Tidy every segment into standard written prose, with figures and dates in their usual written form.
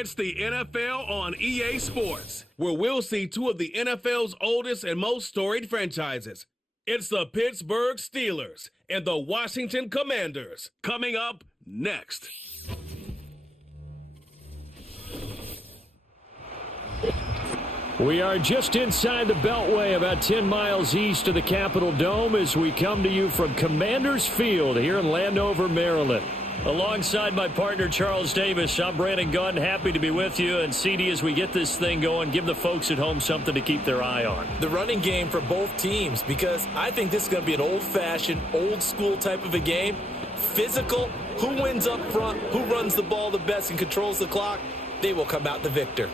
It's the NFL on EA Sports, where we'll see two of the NFL's oldest and most storied franchises. It's the Pittsburgh Steelers and the Washington Commanders. Coming up next. We are just inside the Beltway, about 10 miles east of the Capitol Dome, as we come to you from Commanders Field here in Landover, Maryland. Alongside my partner, Charles Davis, I'm Brandon Gunn. Happy to be with you. And CD, as we get this thing going, give the folks at home something to keep their eye on. The running game for both teams, because I think this is going to be an old-fashioned, old-school type of a game. Physical, who wins up front, who runs the ball the best and controls the clock, they will come out the victor.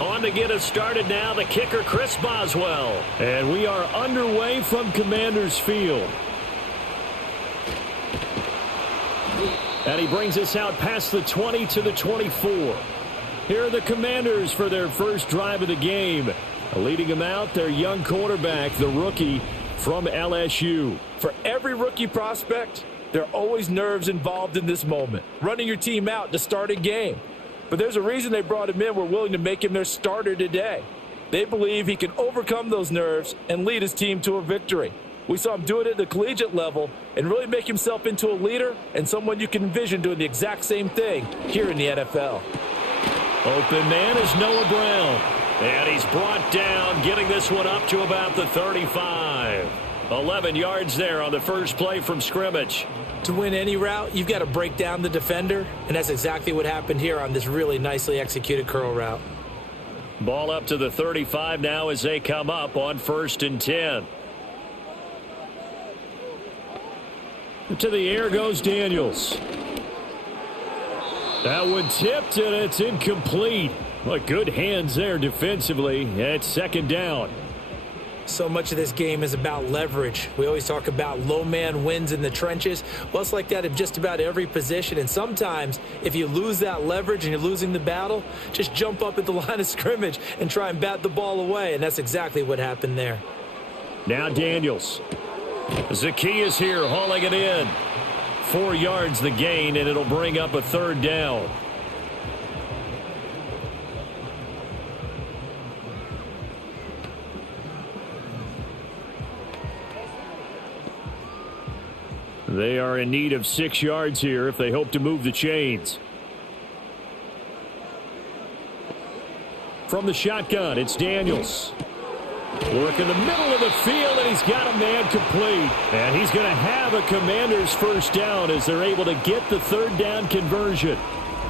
On to get us started now, the kicker, Chris Boswell. And we are underway from Commanders Field. And he brings us out past the 20 to the 24. Here are the Commanders for their first drive of the game. Leading them out, their young quarterback, the rookie from LSU. For every rookie prospect, there are always nerves involved in this moment. Running your team out to start a game. But there's a reason they brought him in. We're willing to make him their starter today. They believe he can overcome those nerves and lead his team to a victory. We saw him do it at the collegiate level and really make himself into a leader and someone you can envision doing the exact same thing here in the NFL. Open man is Noah Brown. And he's brought down, getting this one up to about the 35. 11 yards there on the first play from scrimmage. To win any route, you've got to break down the defender, and that's exactly what happened here on this really nicely executed curl route. Ball up to the 35 now as they come up on 1st and 10. To the air goes Daniels. That one tipped, and it's incomplete. Look, good hands there defensively. It's 2nd down. So much of this game is about leverage. We always talk about low man wins in the trenches. Well, it's like that in just about every position. And sometimes, if you lose that leverage and you're losing the battle, just jump up at the line of scrimmage and try and bat the ball away. And that's exactly what happened there. Now Daniels. Zacchaeus here hauling it in. 4 yards the gain, and it'll bring up a 3rd down. They are in need of 6 yards here if they hope to move the chains. From the shotgun, it's Daniels. Work in the middle of the field, and he's got a man complete. And he's going to have a Commander's first down as they're able to get the 3rd down conversion.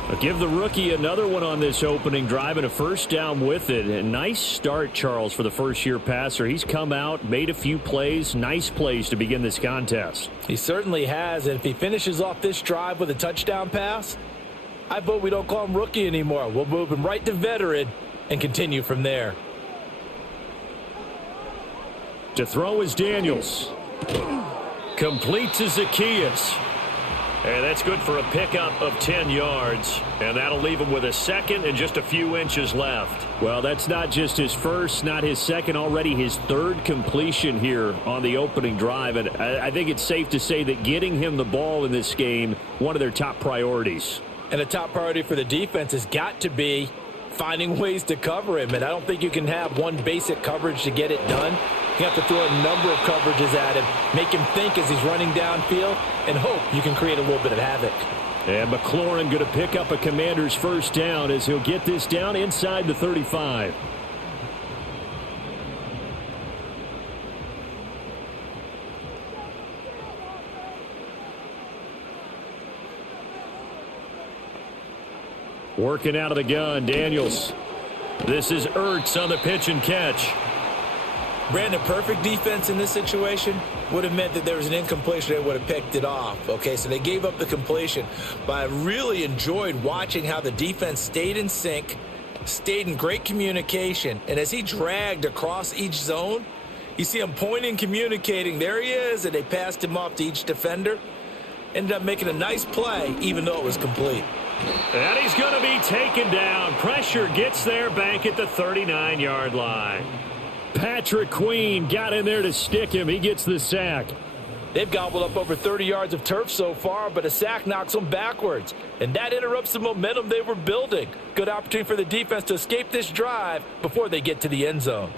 I'll give the rookie another one on this opening drive and a first down with it. A nice start, Charles, for the first-year passer. He's come out, made a few plays, nice plays to begin this contest. He certainly has, and if he finishes off this drive with a touchdown pass, I vote we don't call him rookie anymore. We'll move him right to veteran and continue from there. To throw is Daniels. Complete to Zacchaeus. And that's good for a pickup of 10 yards. And that'll leave him with a 2nd and just a few inches left. Well, that's not just his first, not his second, already his 3rd completion here on the opening drive. And I think it's safe to say that getting him the ball in this game, one of their top priorities. And a top priority for the defense has got to be finding ways to cover him. And I don't think you can have one basic coverage to get it done. You have to throw a number of coverages at him, make him think as he's running downfield, and hope you can create a little bit of havoc. And McLaurin going to pick up a Commander's first down as he'll get this down inside the 35. Working out of the gun, Daniels. This is Ertz on the pitch and catch. Brandon, perfect defense in this situation would have meant that there was an incompletion that would have picked it off. Okay, so they gave up the completion. But I really enjoyed watching how the defense stayed in sync, stayed in great communication. And as he dragged across each zone, You see him pointing, communicating. There he is, and they passed him off to each defender. Ended up making a nice play, even though it was complete. And he's going to be taken down. Pressure gets there back at the 39-yard line. Patrick Queen got in there to stick him. He gets the sack. They've gobbled up over 30 yards of turf so far, but a sack knocks them backwards. And that interrupts the momentum they were building. Good opportunity for the defense to escape this drive before they get to the end zone.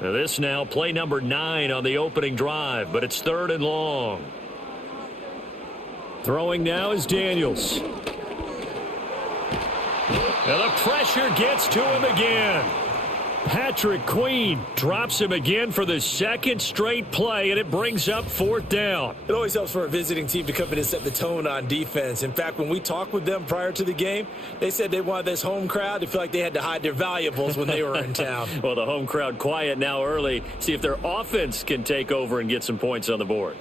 Now this now play number 9 on the opening drive, but it's 3rd and long. Throwing now is Daniels. Now the pressure gets to him again. Patrick Queen drops him again for the second straight play, and it brings up 4th down. It always helps for a visiting team to come in and set the tone on defense. In fact, when we talked with them prior to the game, they said they wanted this home crowd to feel like they had to hide their valuables when they were in town. Well, the home crowd quiet now early. See if their offense can take over and get some points on the board.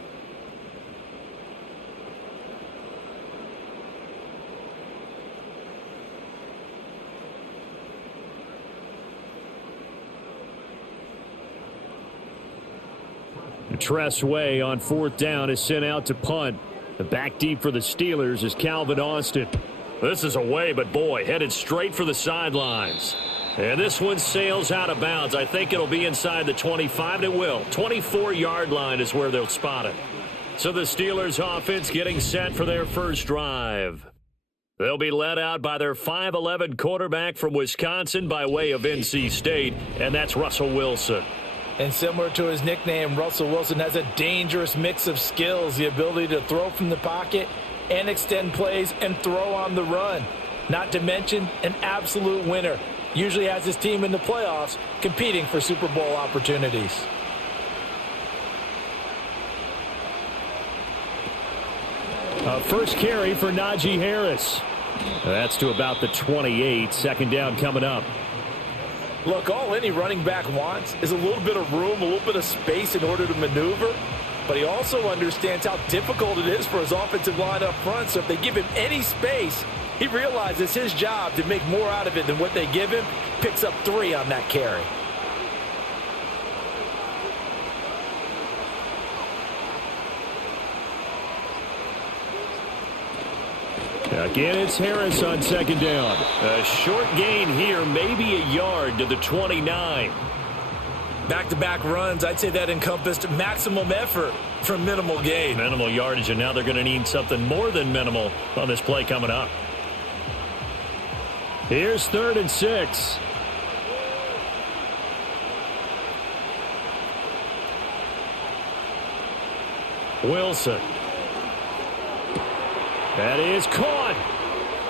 Tress Way on 4th down is sent out to punt. The back deep for the Steelers is Calvin Austin. This is away, but boy, headed straight for the sidelines. And this one sails out of bounds. I think it'll be inside the 25, and it will. 24-yard line is where they'll spot it. So the Steelers offense getting set for their first drive. They'll be led out by their 5'11 quarterback from Wisconsin by way of NC State, and that's Russell Wilson. And similar to his nickname, Russell Wilson has a dangerous mix of skills, the ability to throw from the pocket and extend plays and throw on the run. Not to mention an absolute winner. Usually has his team in the playoffs competing for Super Bowl opportunities. First carry for Najee Harris. That's to about the 28. 2nd down coming up. Look, all any running back wants is a little bit of room, a little bit of space in order to maneuver. But he also understands how difficult it is for his offensive line up front. So if they give him any space, he realizes his job to make more out of it than what they give him. Picks up 3 on that carry. Again, it's Harris on 2nd down. A short gain here, maybe a yard to the 29. Back-to-back runs, I'd say that encompassed maximum effort for minimal gain. Minimal yardage, and now they're going to need something more than minimal on this play coming up. Here's 3rd and 6. Wilson. That is caught.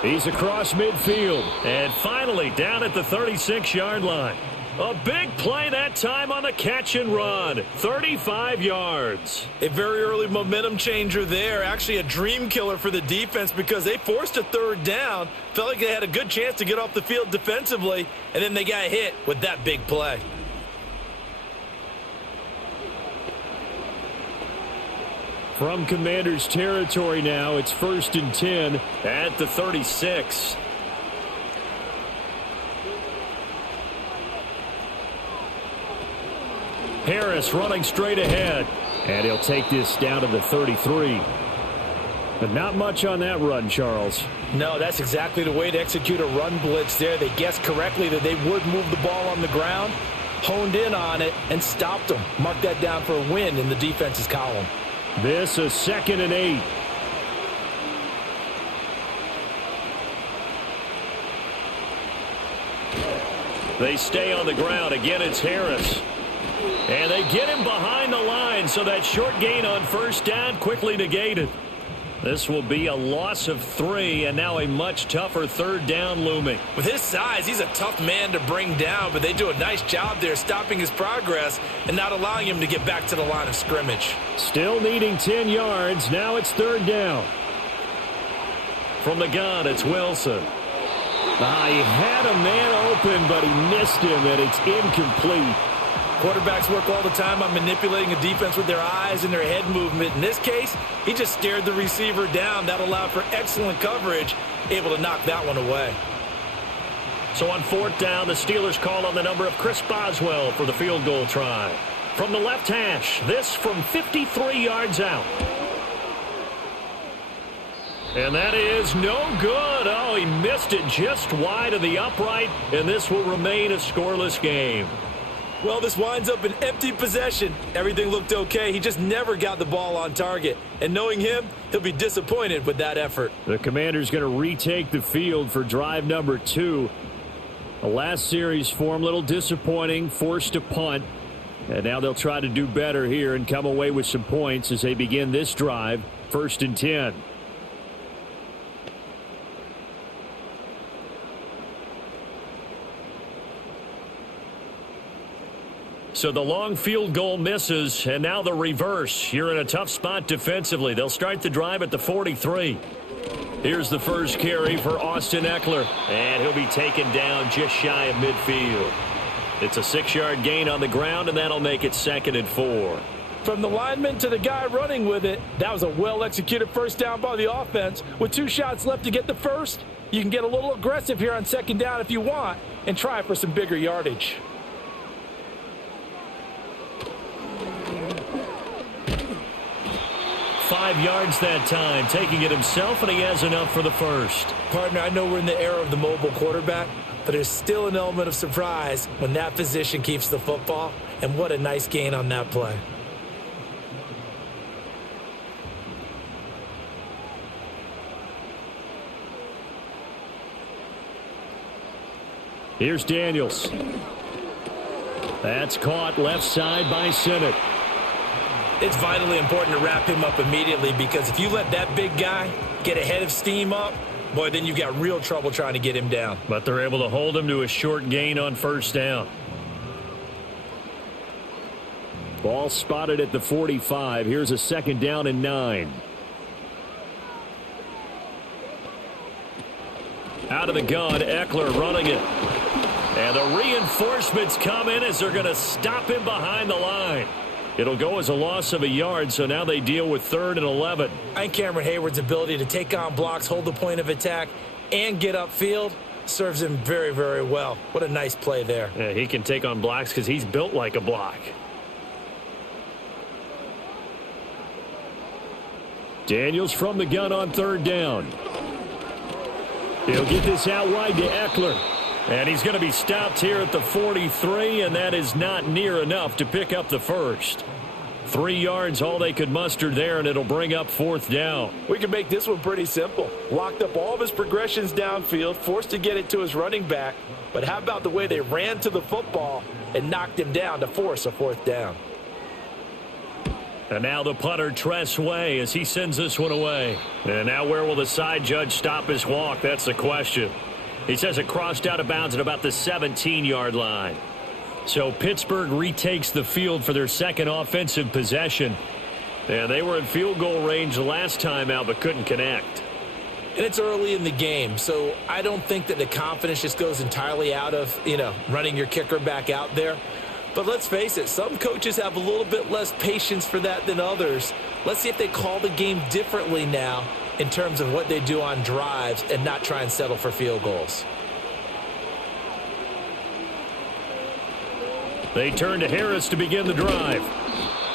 He's across midfield. And finally down at the 36-yard line. A big play that time on the catch and run. 35 yards. A very early momentum changer there. Actually a dream killer for the defense because they forced a 3rd down. Felt like they had a good chance to get off the field defensively. And then they got hit with that big play. From Commanders territory now, it's 1st and 10 at the 36. Harris running straight ahead, and he'll take this down to the 33. But not much on that run, Charles. No, that's exactly the way to execute a run blitz there. They guessed correctly that they would move the ball on the ground, honed in on it, and stopped them. Mark that down for a win in the defense's column. This is 2nd and 8. They stay on the ground. Again, it's Harris. And they get him behind the line, so that short gain on 1st down quickly negated. This will be a loss of 3, and now a much tougher 3rd down looming. With his size, he's a tough man to bring down, but they do a nice job there stopping his progress and not allowing him to get back to the line of scrimmage. Still needing 10 yards. Now it's 3rd down. From the gun, it's Wilson. He had a man open, but he missed him, and it's incomplete. Quarterbacks work all the time on manipulating a defense with their eyes and their head movement. In this case, he just stared the receiver down. That allowed for excellent coverage, able to knock that one away. So on fourth down, the Steelers call on the number of Chris Boswell for the field goal try. From the left hash, this from 53 yards out. And that is no good. Oh, he missed it just wide of the upright, and this will remain a scoreless game. Well, this winds up an empty possession. Everything looked okay. He just never got the ball on target. And knowing him, he'll be disappointed with that effort. The Commanders going to retake the field for drive number 2. The last series form, a little disappointing, forced to punt. And now they'll try to do better here and come away with some points as they begin this drive, 1st and 10. So the long field goal misses, and now the reverse. You're in a tough spot defensively. They'll start the drive at the 43. Here's the first carry for Austin Eckler, and he'll be taken down just shy of midfield. It's a 6-yard gain on the ground, and that'll make it 2nd and 4. From the lineman to the guy running with it, that was a well-executed first down by the offense. With 2 shots left to get the first, you can get a little aggressive here on 2nd down if you want and try for some bigger yardage. Five yards that time, taking it himself, and he has enough for the first. Partner, I know we're in the era of the mobile quarterback, but there's still an element of surprise when that position keeps the football, and what a nice gain on that play. Here's Daniels. That's caught left side by Sinnott. It's vitally important to wrap him up immediately, because if you let that big guy get ahead of steam up, boy, then you've got real trouble trying to get him down. But they're able to hold him to a short gain on first down. Ball spotted at the 45. Here's a 2nd down and 9. Out of the gun, Eckler running it. And the reinforcements come in as they're going to stop him behind the line. It'll go as a loss of a yard, so now they deal with 3rd and 11. I think Cameron Hayward's ability to take on blocks, hold the point of attack, and get upfield serves him very, very well. What a nice play there. Yeah, he can take on blocks because he's built like a block. Daniels from the gun on 3rd down. He'll get this out wide to Eckler. And he's going to be stopped here at the 43, and that is not near enough to pick up the first. 3 yards, all they could muster there, and it'll bring up 4th down. We can make this one pretty simple. Locked up all of his progressions downfield, forced to get it to his running back. But how about the way they ran to the football and knocked him down to force a 4th down? And now the punter, Tress Way, as he sends this one away. And now where will the side judge stop his walk? That's the question. He says it crossed out of bounds at about the 17-yard line. So Pittsburgh retakes the field for their 2nd offensive possession. And they were in field goal range the last time out but couldn't connect. And it's early in the game, so I don't think that the confidence just goes entirely out of, running your kicker back out there. But let's face it, some coaches have a little bit less patience for that than others. Let's see if they call the game differently now in terms of what they do on drives and not try and settle for field goals. They turn to Harris to begin the drive.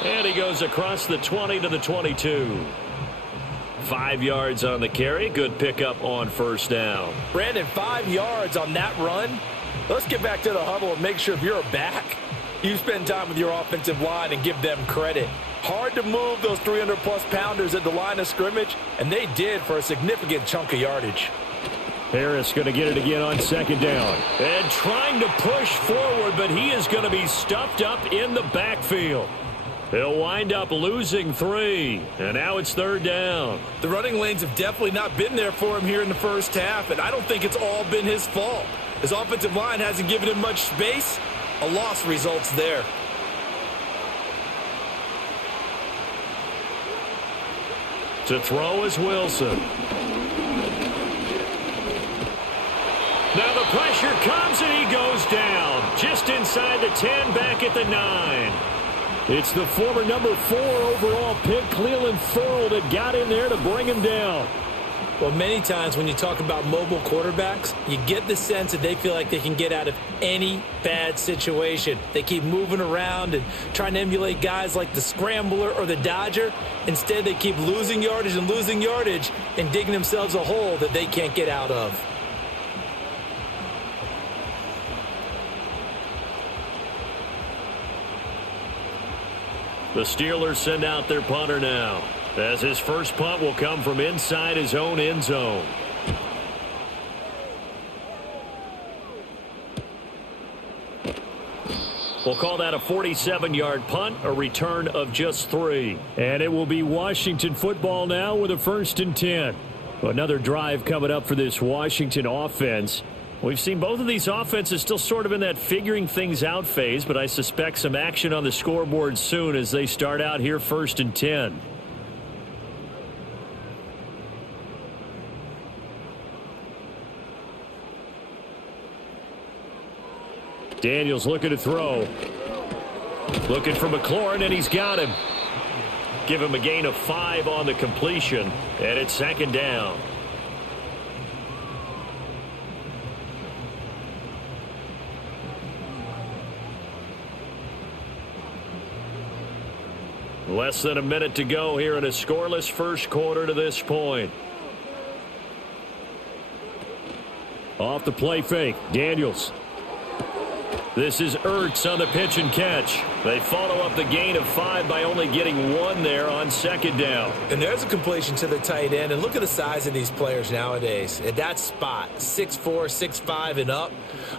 And he goes across the 20 to the 22. 5 yards on the carry. Good pickup on first down. Brandon, 5 yards on that run. Let's get back to the huddle and make sure if you're a back, you spend time with your offensive line and give them credit. Hard to move those 300-plus pounders at the line of scrimmage, and they did for a significant chunk of yardage. Harris going to get it again on 2nd down. And trying to push forward, but he is going to be stuffed up in the backfield. He'll wind up losing 3, and now it's 3rd down. The running lanes have definitely not been there for him here in the first half, and I don't think it's all been his fault. His offensive line hasn't given him much space. A loss results there. To throw is Wilson. Now the pressure comes and he goes down just inside inside the 10, back at the 9. It's the former number 4 overall pick, Cleveland Ferrell, that got in there to bring him down. Well, many times when you talk about mobile quarterbacks, you get the sense that they feel like they can get out of any bad situation. They keep moving around and trying to emulate guys like the Scrambler or the Dodger. Instead, they keep losing yardage and digging themselves a hole that they can't get out of. The Steelers send out their punter now, as his first punt will come from inside his own end zone. We'll call that a 47-yard punt, a return of just 3. And it will be Washington football now with a 1st and 10. Another drive coming up for this Washington offense. We've seen both of these offenses still sort of in that figuring things out phase, but I suspect some action on the scoreboard soon as they start out here 1st and 10. Daniels looking to throw. Looking for McLaurin, and he's got him. Give him a gain of 5 on the completion, and it's 2nd down. Less than a minute to go here in a scoreless first quarter to this point. Off the play fake, Daniels. This is Ertz on the pitch and catch. They follow up the gain of 5 by only getting 1 there on 2nd down. And there's a completion to the tight end. And look at the size of these players nowadays. At that spot, 6'4", 6'5", and up.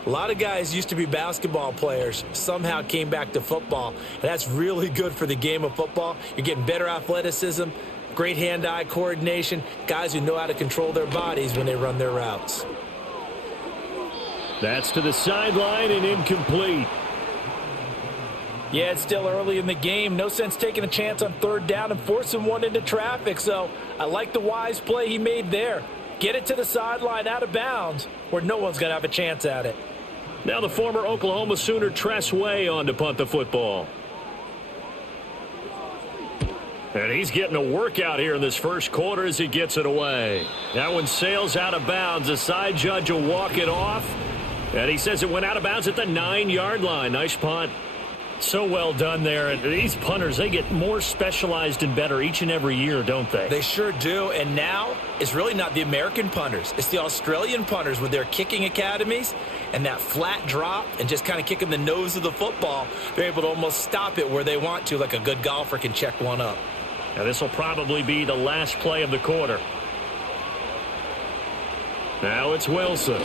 A lot of guys used to be basketball players, somehow came back to football. And that's really good for the game of football. You're getting better athleticism, great hand-eye coordination, guys who know how to control their bodies when they run their routes. That's to the sideline and incomplete. Yeah, it's still early in the game. No sense taking a chance on 3rd down and forcing one into traffic. So I like the wise play he made there. Get it to the sideline out of bounds where no one's going to have a chance at it. Now the former Oklahoma Sooner Tress Way on to punt the football. And he's getting a workout here in this first quarter as he gets it away. That one sails out of bounds. The side judge will walk it off. And he says it went out of bounds at the 9-yard line. Nice punt. So well done there. And these punters, they get more specialized and better each and every year, don't they? They sure do. And now it's really not the American punters. It's the Australian punters with their kicking academies and that flat drop and just kind of kicking the nose of the football. They're able to almost stop it where they want to, like a good golfer can check one up. Now this will probably be the last play of the quarter. Now it's Wilson.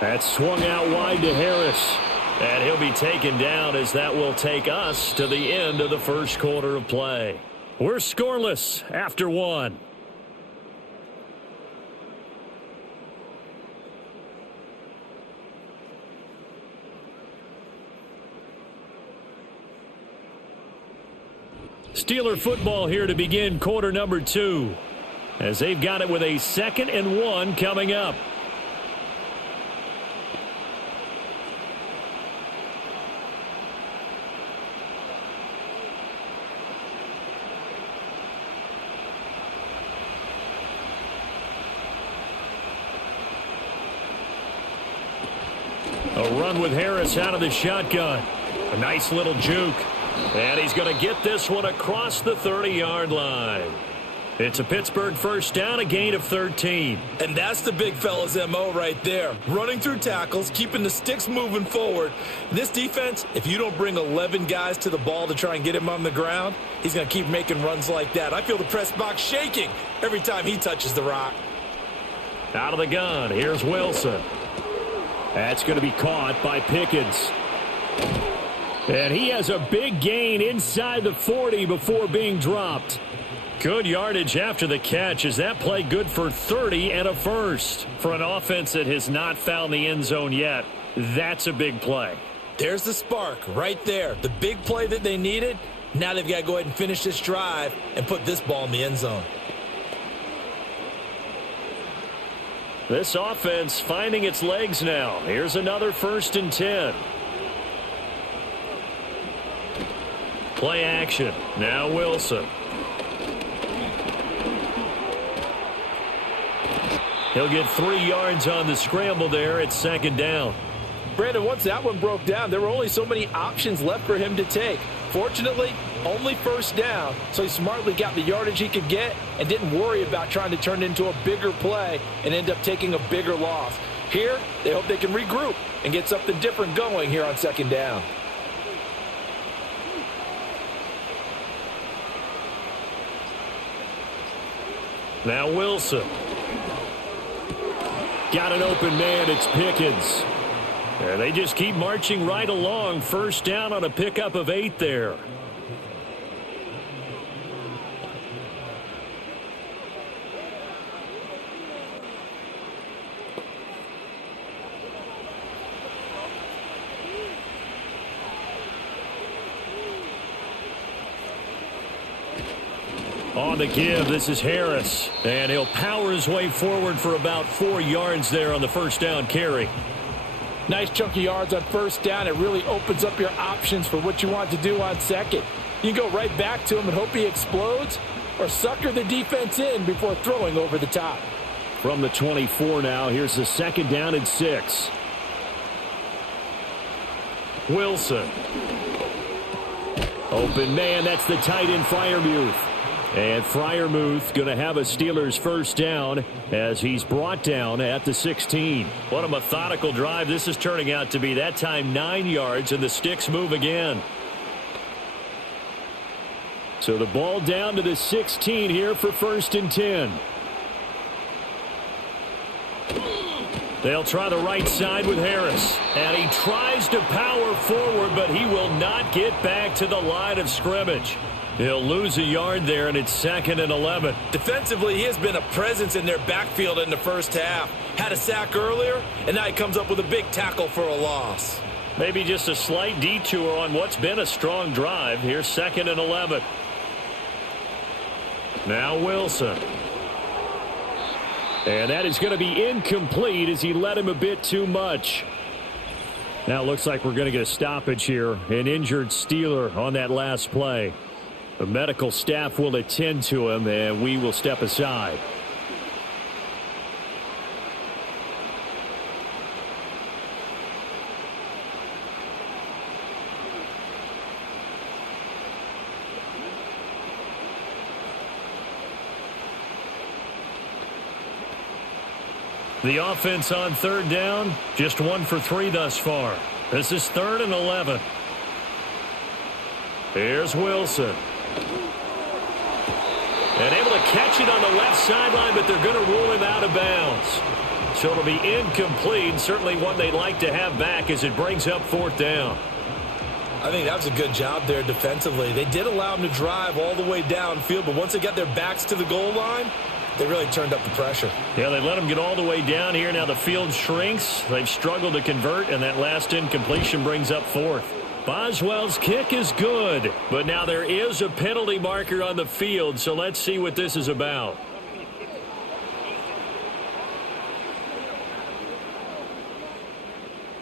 That's swung out wide to Harris. And he'll be taken down as that will take us to the end of the first quarter of play. We're scoreless after 1. Steeler football here to begin quarter number 2. As they've got it with a 2nd and 1 coming up. A run with Harris out of the shotgun. A nice little juke. And he's going to get this one across the 30-yard line. It's a Pittsburgh first down, a gain of 13. And that's the big fella's MO right there. Running through tackles, keeping the sticks moving forward. This defense, if you don't bring 11 guys to the ball to try and get him on the ground, he's going to keep making runs like that. I feel the press box shaking every time he touches the rock. Out of the gun, here's Wilson. That's going to be caught by Pickens. And he has a big gain inside the 40 before being dropped. Good yardage after the catch. Is that play good for 30 and a first? For an offense that has not found the end zone yet, that's a big play. There's the spark right there. The big play that they needed. Now they've got to go ahead and finish this drive and put this ball in the end zone. This offense finding its legs now. Here's another 1st and 10. Play action. Now Wilson. He'll get 3 yards on the scramble there at 2nd down. Brandon, once that one broke down, there were only so many options left for him to take. Fortunately, only 1st down, so he smartly got the yardage he could get and didn't worry about trying to turn it into a bigger play and end up taking a bigger loss. Here, they hope they can regroup and get something different going here on 2nd down. Now Wilson. Got an open man. It's Pickens. And they just keep marching right along. 1st down on a pickup of 8 there. On the give, this is Harris. And he'll power his way forward for about 4 yards there on the 1st down carry. Nice chunky yards on 1st down. It really opens up your options for what you want to do on 2nd. You can go right back to him and hope he explodes, or sucker the defense in before throwing over the top. From the 24 now, here's the 2nd down and 6. Wilson. Open man, that's the tight end Freiermuth. And Freiermuth going to have a Steelers 1st down as he's brought down at the 16. What a methodical drive this is turning out to be. That time 9 yards, and the sticks move again. So the ball down to the 16 here for 1st and 10. They'll try the right side with Harris. And he tries to power forward, but he will not get back to the line of scrimmage. He'll lose a yard there, and it's 2nd and 11. Defensively, he has been a presence in their backfield in the 1st half. Had a sack earlier, and now he comes up with a big tackle for a loss. Maybe just a slight detour on what's been a strong drive. Here's 2nd and 11. Now Wilson. And that is going to be incomplete as he led him a bit too much. Now it looks like we're going to get a stoppage here. An injured Steeler on that last play. The medical staff will attend to him, and we will step aside. The offense on 3rd down, just 1 for 3 thus far. This is 3rd and 11. Here's Wilson. And able to catch it on the left sideline, but they're going to rule him out of bounds. So it'll be incomplete. Certainly one they'd like to have back as it brings up 4th down. I think that was a good job there defensively. They did allow him to drive all the way downfield, but once they got their backs to the goal line, they really turned up the pressure. Yeah, they let him get all the way down here. Now the field shrinks. They've struggled to convert, and that last incompletion brings up 4th. Boswell's kick is good, but now there is a penalty marker on the field, so let's see what this is about.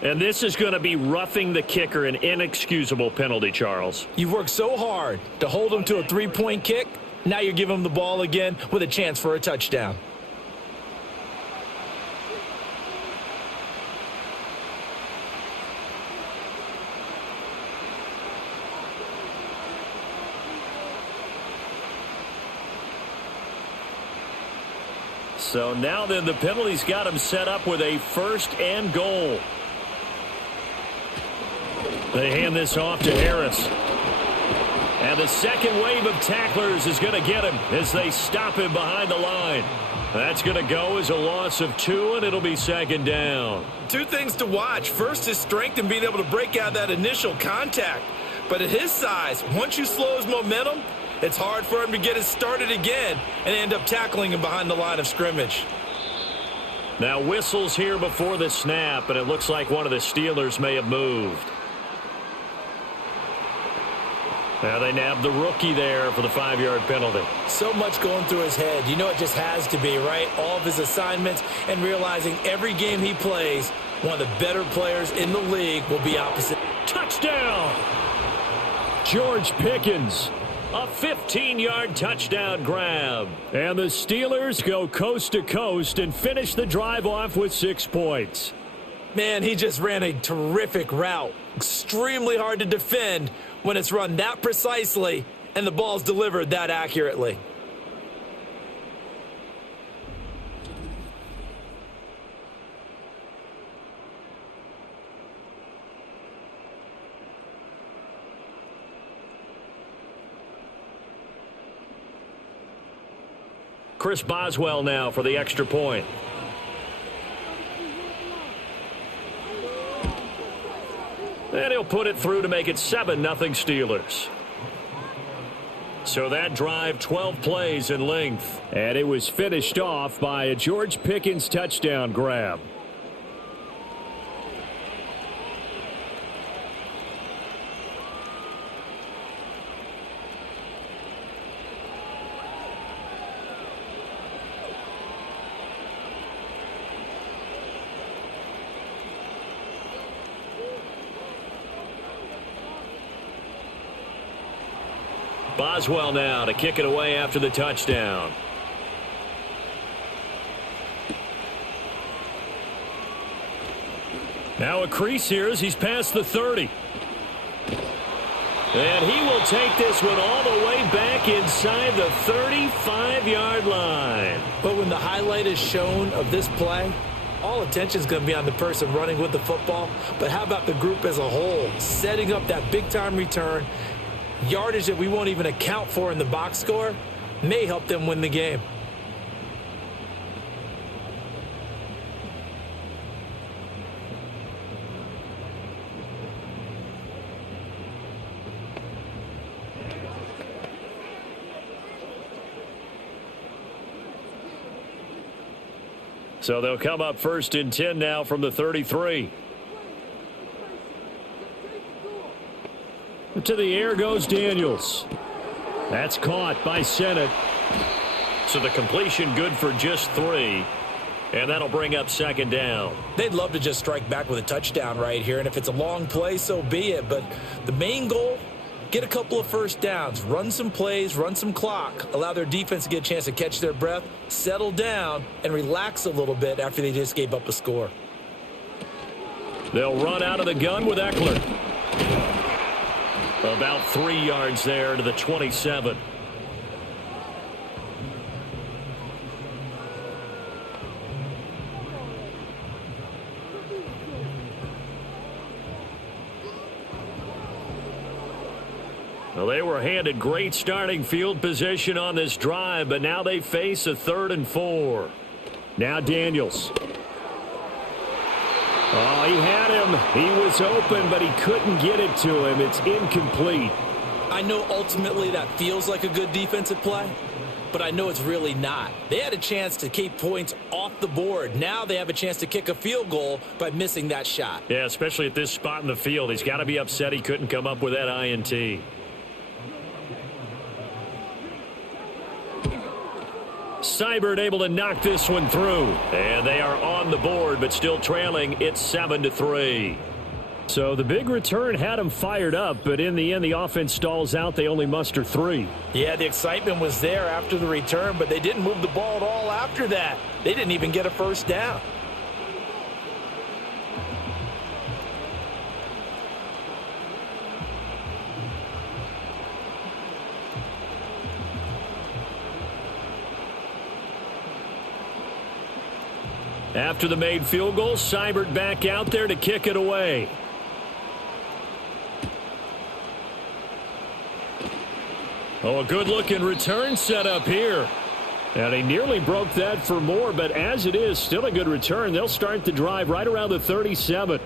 And this is going to be roughing the kicker, an inexcusable penalty, Charles. You've worked so hard to hold him to a 3-point kick. Now you give him the ball again with a chance for a touchdown. So now then the penalty's got him set up with a 1st and goal. They hand this off to Harris. And the second wave of tacklers is going to get him as they stop him behind the line. That's going to go as a loss of 2, and it'll be 2nd down. 2 things to watch. First, his strength in being able to break out that initial contact. But at his size, once you slow his momentum, it's hard for him to get it started again and end up tackling him behind the line of scrimmage. Now whistles here before the snap, and it looks like one of the Steelers may have moved. Now they nabbed the rookie there for the 5-yard penalty. So much going through his head. You know it just has to be, right? All of his assignments and realizing every game he plays, one of the better players in the league will be opposite. Touchdown! George Pickens. A 15-yard touchdown grab. And the Steelers go coast to coast and finish the drive off with 6 points. Man, he just ran a terrific route. Extremely hard to defend when it's run that precisely and the ball's delivered that accurately. Chris Boswell now for the extra point. And he'll put it through to make it 7-0 Steelers. So that drive, 12 plays in length. And it was finished off by a George Pickens touchdown grab. Boswell now to kick it away after the touchdown. Now a crease here as he's past the 30. And he will take this one all the way back inside the 35-yard line. But when the highlight is shown of this play, all attention is going to be on the person running with the football. But how about the group as a whole, setting up that big-time return? Yardage that we won't even account for in the box score may help them win the game. So they'll come up 1st and 10 now from the 33. To the air goes Daniels. That's caught by Sennett. So the completion good for just 3. And that'll bring up 2nd down. They'd love to just strike back with a touchdown right here. And if it's a long play, so be it. But the main goal, get a couple of first downs. Run some plays, run some clock. Allow their defense to get a chance to catch their breath, settle down, and relax a little bit after they just gave up a score. They'll run out of the gun with Eckler. About 3 yards there to the 27. Well, they were handed great starting field position on this drive, but now they face a 3rd and 4. Now Daniels. Oh, he had him. He was open, but he couldn't get it to him. It's incomplete. I know ultimately that feels like a good defensive play, but I know it's really not. They had a chance to keep points off the board. Now they have a chance to kick a field goal by missing that shot. Yeah, especially at this spot in the field. He's got to be upset he couldn't come up with that INT. Seibert able to knock this one through. And they are on the board, but still trailing. It's 7-3. So the big return had them fired up, but in the end, the offense stalls out. They only muster 3. Yeah, the excitement was there after the return, but they didn't move the ball at all after that. They didn't even get a first down. After the made field goal, Seibert back out there to kick it away. Oh, a good-looking return set up here. And he nearly broke that for more, but as it is, still a good return. They'll start the drive right around the 37.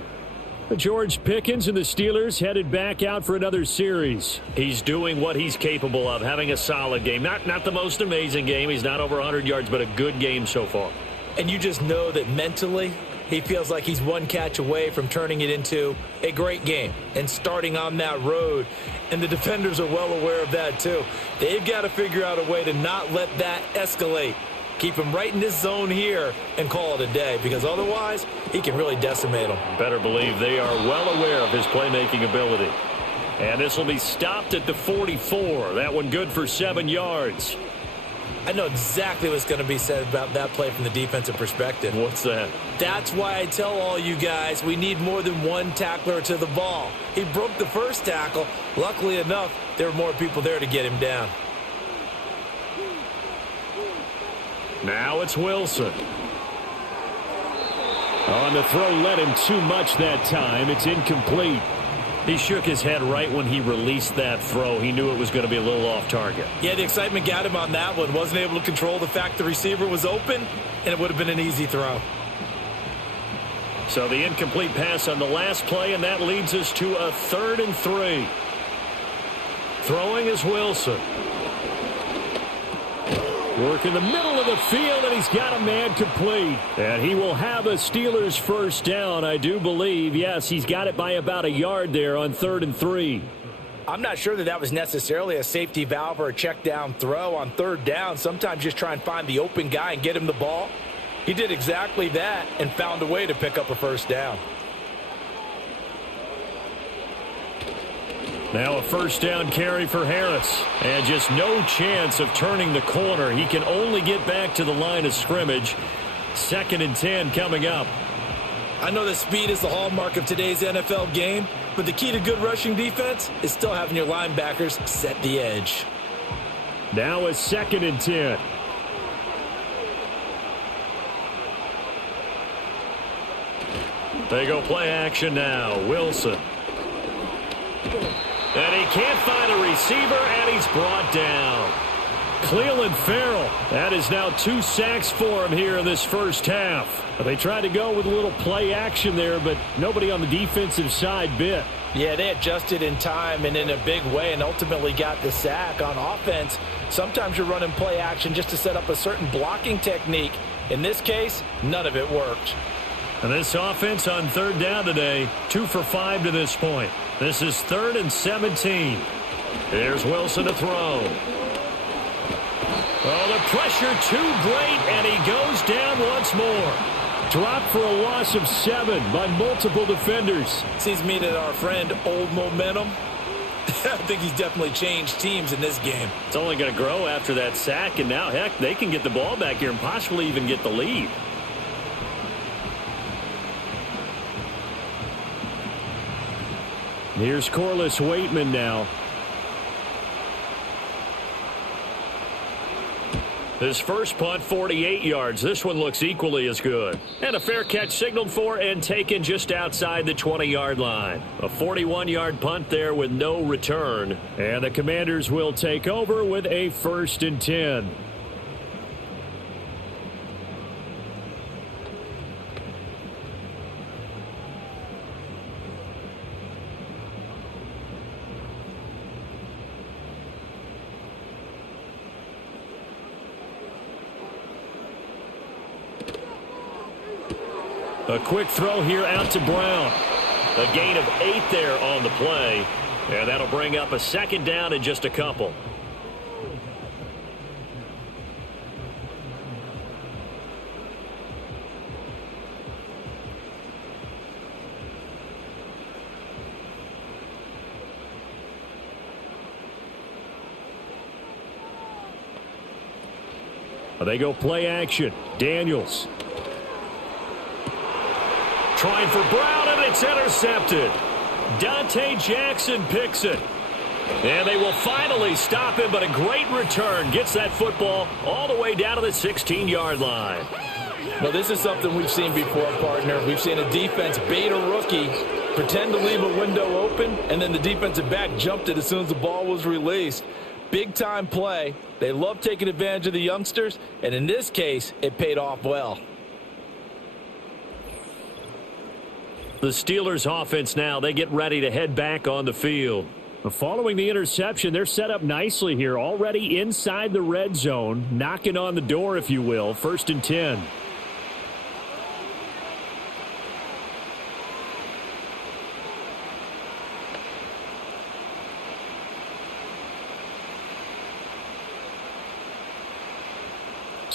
George Pickens and the Steelers headed back out for another series. He's doing what he's capable of, having a solid game. Not the most amazing game. He's not over 100 yards, but a good game so far. And you just know that mentally he feels like he's one catch away from turning it into a great game and starting on that road. And the defenders are well aware of that too. They've got to figure out a way to not let that escalate. Keep him right in this zone here and call it a day, because otherwise he can really decimate them. Better believe they are well aware of his playmaking ability. And this will be stopped at the 44. That one good for 7 yards. I know exactly what's going to be said about that play from the defensive perspective. What's that? That's why I tell all you guys we need more than one tackler to the ball. He broke the first tackle. Luckily enough, there were more people there to get him down. Now it's Wilson. On the throw, led him too much that time. It's incomplete. He shook his head right when he released that throw. He knew it was going to be a little off target. Yeah, the excitement got him on that one. Wasn't able to control the fact the receiver was open, and it would have been an easy throw. So the incomplete pass on the last play, and that leads us to a 3rd and 3. Throwing is Wilson. Work in the middle of the field, and he's got a man complete. And he will have a Steelers first down, I do believe. Yes, he's got it by about a yard there on 3rd and 3. I'm not sure that was necessarily a safety valve or a check down throw on 3rd down. Sometimes just try and find the open guy and get him the ball. He did exactly that and found a way to pick up a first down. Now a first down carry for Harris. And just no chance of turning the corner. He can only get back to the line of scrimmage. 2nd and 10 coming up. I know that speed is the hallmark of today's NFL game, but the key to good rushing defense is still having your linebackers set the edge. Now a 2nd and 10. They go play action now. Wilson. And he can't find a receiver, and he's brought down. Cleveland Farrell. That is now 2 sacks for him here in this first half. They tried to go with a little play action there, but nobody on the defensive side bit. Yeah, they adjusted in time and in a big way and ultimately got the sack. On offense, sometimes you're running play action just to set up a certain blocking technique. In this case, none of it worked. And this offense on 3rd down today, 2 for 5 to this point. This is 3rd and 17. Here's Wilson to throw. Oh, the pressure too great, and he goes down once more. Dropped for a loss of 7 by multiple defenders. Seems me that our friend Old Momentum, I think he's definitely changed teams in this game. It's only going to grow after that sack, and now, heck, they can get the ball back here and possibly even get the lead. Here's Corliss Waitman now. His first punt, 48 yards. This one looks equally as good. And a fair catch signaled for and taken just outside the 20-yard line. A 41-yard punt there with no return. And the Commanders will take over with a 1st and 10. A quick throw here out to Brown. A gain of 8 there on the play. And that'll bring up a 2nd down in just a couple. They go play action. Daniels. Trying for Brown, and it's intercepted. Dante Jackson picks it. And they will finally stop him, but a great return. Gets that football all the way down to the 16-yard line. Well, this is something we've seen before, partner. We've seen a defense bait a rookie, pretend to leave a window open, and then the defensive back jumped it as soon as the ball was released. Big-time play. They love taking advantage of the youngsters, and in this case, it paid off well. The Steelers offense now, they get ready to head back on the field. Following the interception, they're set up nicely here, already inside the red zone, knocking on the door, if you will. 1st and 10.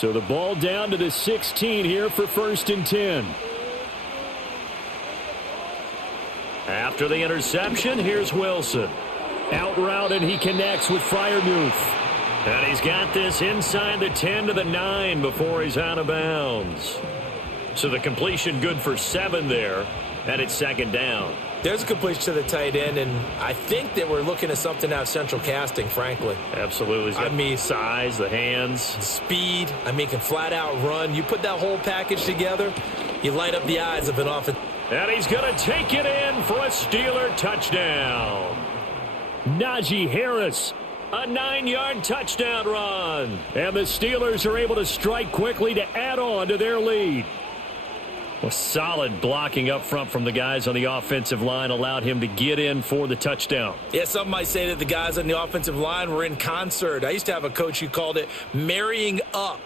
So the ball down to the 16 here for 1st and 10. After the interception, here's Wilson. Out route, and he connects with Freiermuth. And he's got this inside the 10 to the 9 before he's out of bounds. So the completion good for 7 there, and it's 2nd down. There's a completion to the tight end, and I think that we're looking at something out of central casting, frankly. Absolutely. He's got size, the hands. Speed. Can flat out run. You put that whole package together, you light up the eyes of an offense. And he's going to take it in for a Steeler touchdown. Najee Harris, a 9-yard touchdown run. And the Steelers are able to strike quickly to add on to their lead. Well, solid blocking up front from the guys on the offensive line allowed him to get in for the touchdown. Yeah, some might say that the guys on the offensive line were in concert. I used to have a coach who called it marrying up,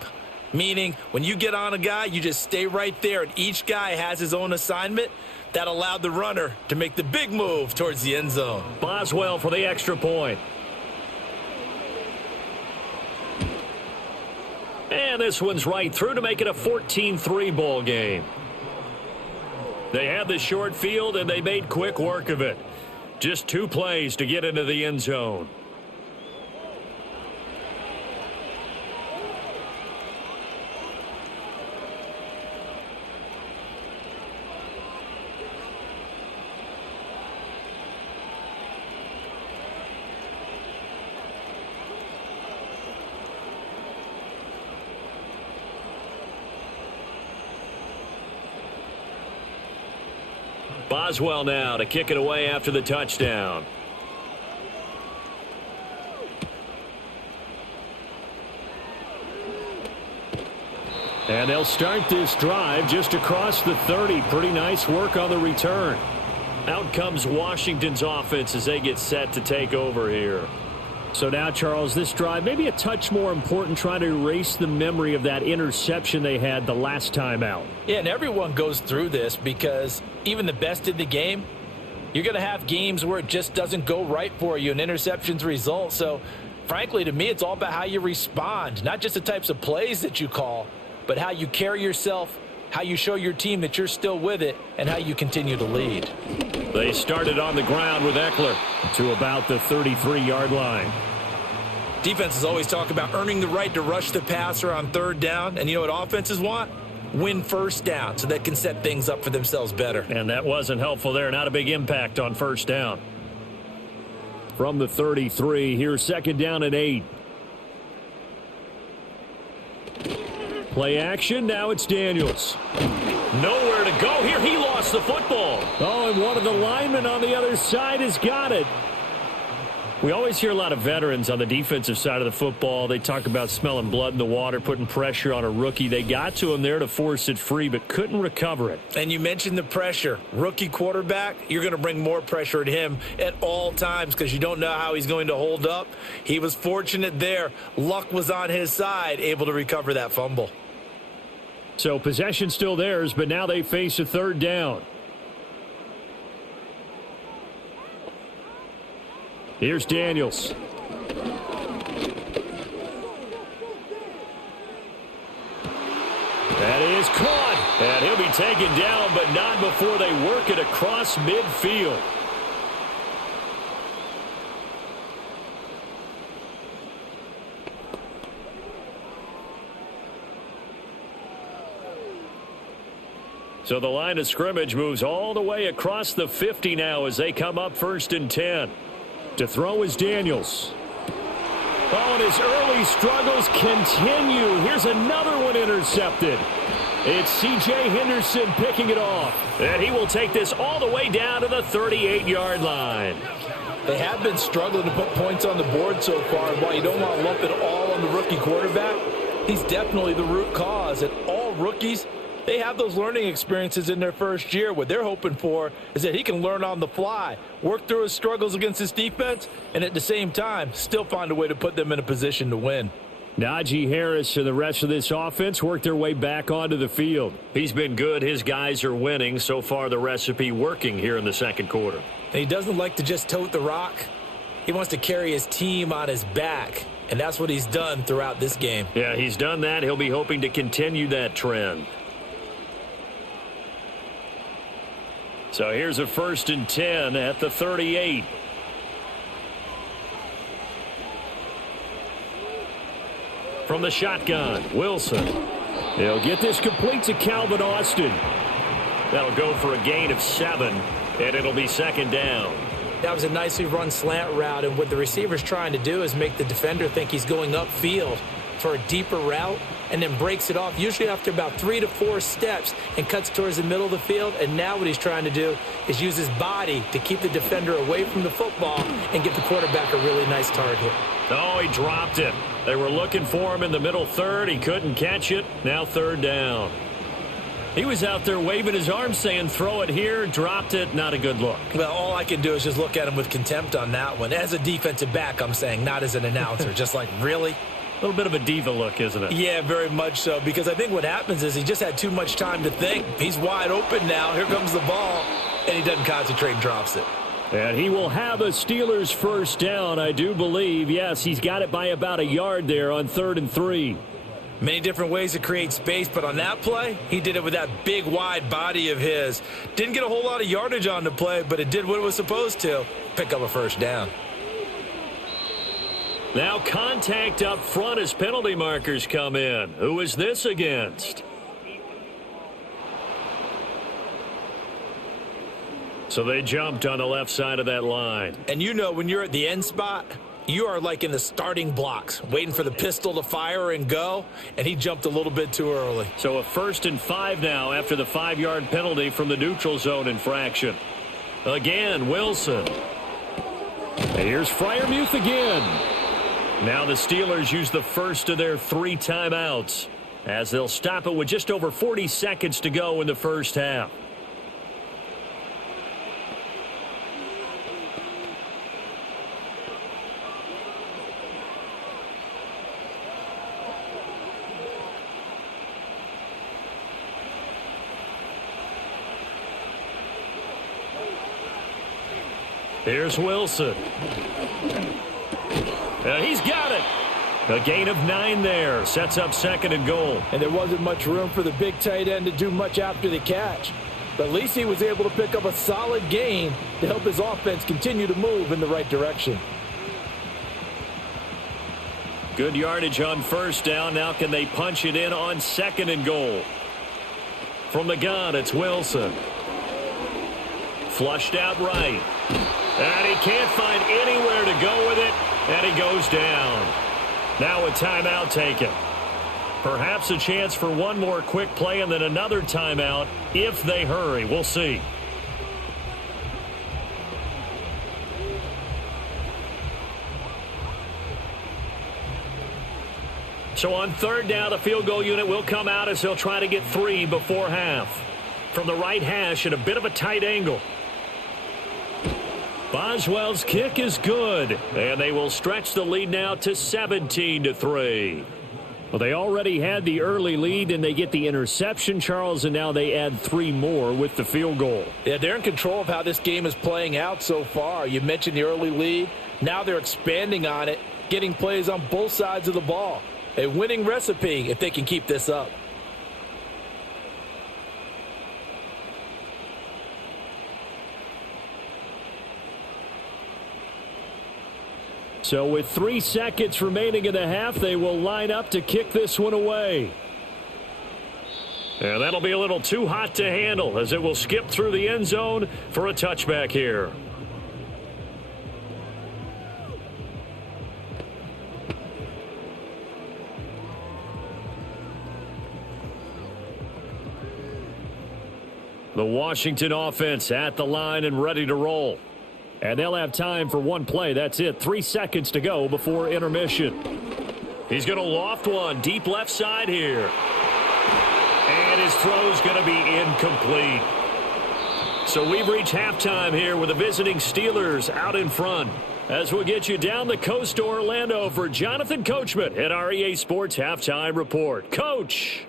meaning when you get on a guy, you just stay right there, and each guy has his own assignment. That allowed the runner to make the big move towards the end zone. Boswell for the extra point. And this one's right through to make it a 14-3 ball game. They had the short field, and they made quick work of it. Just 2 plays to get into the end zone. Boswell now to kick it away after the touchdown. And they'll start this drive just across the 30. Pretty nice work on the return. Out comes Washington's offense as they get set to take over here. So now, Charles, this drive maybe a touch more important, trying to erase the memory of that interception they had the last time out. Yeah, and everyone goes through this because even the best in the game, you're going to have games where it just doesn't go right for you and interceptions result. So, frankly, to me, it's all about how you respond, not just the types of plays that you call, but how you carry yourself, how you show your team that you're still with it, and how you continue to lead. They started on the ground with Eckler to about the 33-yard line. Defenses always talk about earning the right to rush the passer on 3rd down, and you know what offenses want? Win 1st down so they can set things up for themselves better. And that wasn't helpful there. Not a big impact on 1st down. From the 33, here's 2nd down and 8. Play action, now it's Daniels. Nowhere to go here. He lost the football. Oh, and one of the linemen on the other side has got it. We always hear a lot of veterans on the defensive side of the football. They talk about smelling blood in the water, putting pressure on a rookie. They got to him there to force it free, but couldn't recover it. And you mentioned the pressure. Rookie quarterback, you're going to bring more pressure at him at all times because you don't know how he's going to hold up. He was fortunate there. Luck was on his side, able to recover that fumble. So possession still theirs, but now they face a 3rd down. Here's Daniels. That is caught. And he'll be taken down, but not before they work it across midfield. So the line of scrimmage moves all the way across the 50 now as they come up 1st and 10. To throw is Daniels. Oh, and his early struggles continue. Here's another one intercepted. It's C.J. Henderson picking it off. And he will take this all the way down to the 38-yard line. They have been struggling to put points on the board so far. And while you don't want to lump it all on the rookie quarterback, he's definitely the root cause. And all rookies, they have those learning experiences in their first year. What they're hoping for is that he can learn on the fly, work through his struggles against his defense, and at the same time, still find a way to put them in a position to win. Najee Harris and the rest of this offense work their way back onto the field. He's been good. His guys are winning. So far, the recipe working here in the 2nd quarter. And he doesn't like to just tote the rock. He wants to carry his team on his back. and that's what he's done throughout this game. Yeah, he's done that. He'll be hoping to continue that trend. So here's a 1st and 10 at the 38. From the shotgun, Wilson. He'll get this complete to Calvin Austin. That'll go for a gain of 7, and it'll be 2nd down. That was a nicely run slant route, and what the receiver's trying to do is make the defender think he's going upfield for a deeper route and then breaks it off, usually after about 3 to 4 steps, and cuts towards the middle of the field. And now what he's trying to do is use his body to keep the defender away from the football and get the quarterback a really nice target. Oh, he dropped it. They were looking for him in the middle third. He couldn't catch it. Now 3rd down. He was out there waving his arms saying, throw it here, dropped it. Not a good look. Well, all I can do is just look at him with contempt on that one. As a defensive back, I'm saying, not as an announcer. Just like, really? A little bit of a diva look, isn't it? Yeah, very much so, because I think what happens is he just had too much time to think. He's wide open now. Here comes the ball, and he doesn't concentrate and drops it. And he will have a Steelers 1st down, I do believe. Yes, he's got it by about a yard there on 3rd and 3. Many different ways to create space, but on that play, he did it with that big, wide body of his. Didn't get a whole lot of yardage on the play, but it did what it was supposed to, pick up a 1st down. Now contact up front as penalty markers come in. Who is this against? So they jumped on the left side of that line. And you know when you're at the end spot, you are like in the starting blocks, waiting for the pistol to fire and go, and he jumped a little bit too early. So a 1st and 5 now after the 5-yard penalty from the neutral zone infraction. Again, Wilson. And here's Freiermuth again. Now the Steelers use the first of their 3 timeouts as they'll stop it with just over 40 seconds to go in the first half. Here's Wilson. He's got it. A gain of 9 there. Sets up 2nd and goal. And there wasn't much room for the big tight end to do much after the catch. But at least he was able to pick up a solid gain to help his offense continue to move in the right direction. Good yardage on 1st down. Now can they punch it in on 2nd and goal? From the gun, it's Wilson. Flushed out right. And he can't find anywhere to go with it. And he goes down. Now a timeout taken. Perhaps a chance for one more quick play and then another timeout if they hurry. We'll see. So on 3rd down, the field goal unit will come out as they'll try to get 3 before half. From the right hash at a bit of a tight angle. Boswell's kick is good, and they will stretch the lead now to 17-3. Well, they already had the early lead, and they get the interception, Charles, and now they add 3 more with the field goal. Yeah, they're in control of how this game is playing out so far. You mentioned the early lead. Now they're expanding on it, getting plays on both sides of the ball. A winning recipe if they can keep this up. So with 3 seconds remaining in the half, they will line up to kick this one away. And that'll be a little too hot to handle as it will skip through the end zone for a touchback here. The Washington offense at the line and ready to roll. And they'll have time for one play. That's it. 3 seconds to go before intermission. He's going to loft one deep left side here. And his throw's going to be incomplete. So we've reached halftime here with the visiting Steelers out in front. As we'll get you down the coast to Orlando for Jonathan Coachman at our EA Sports Halftime Report. Coach!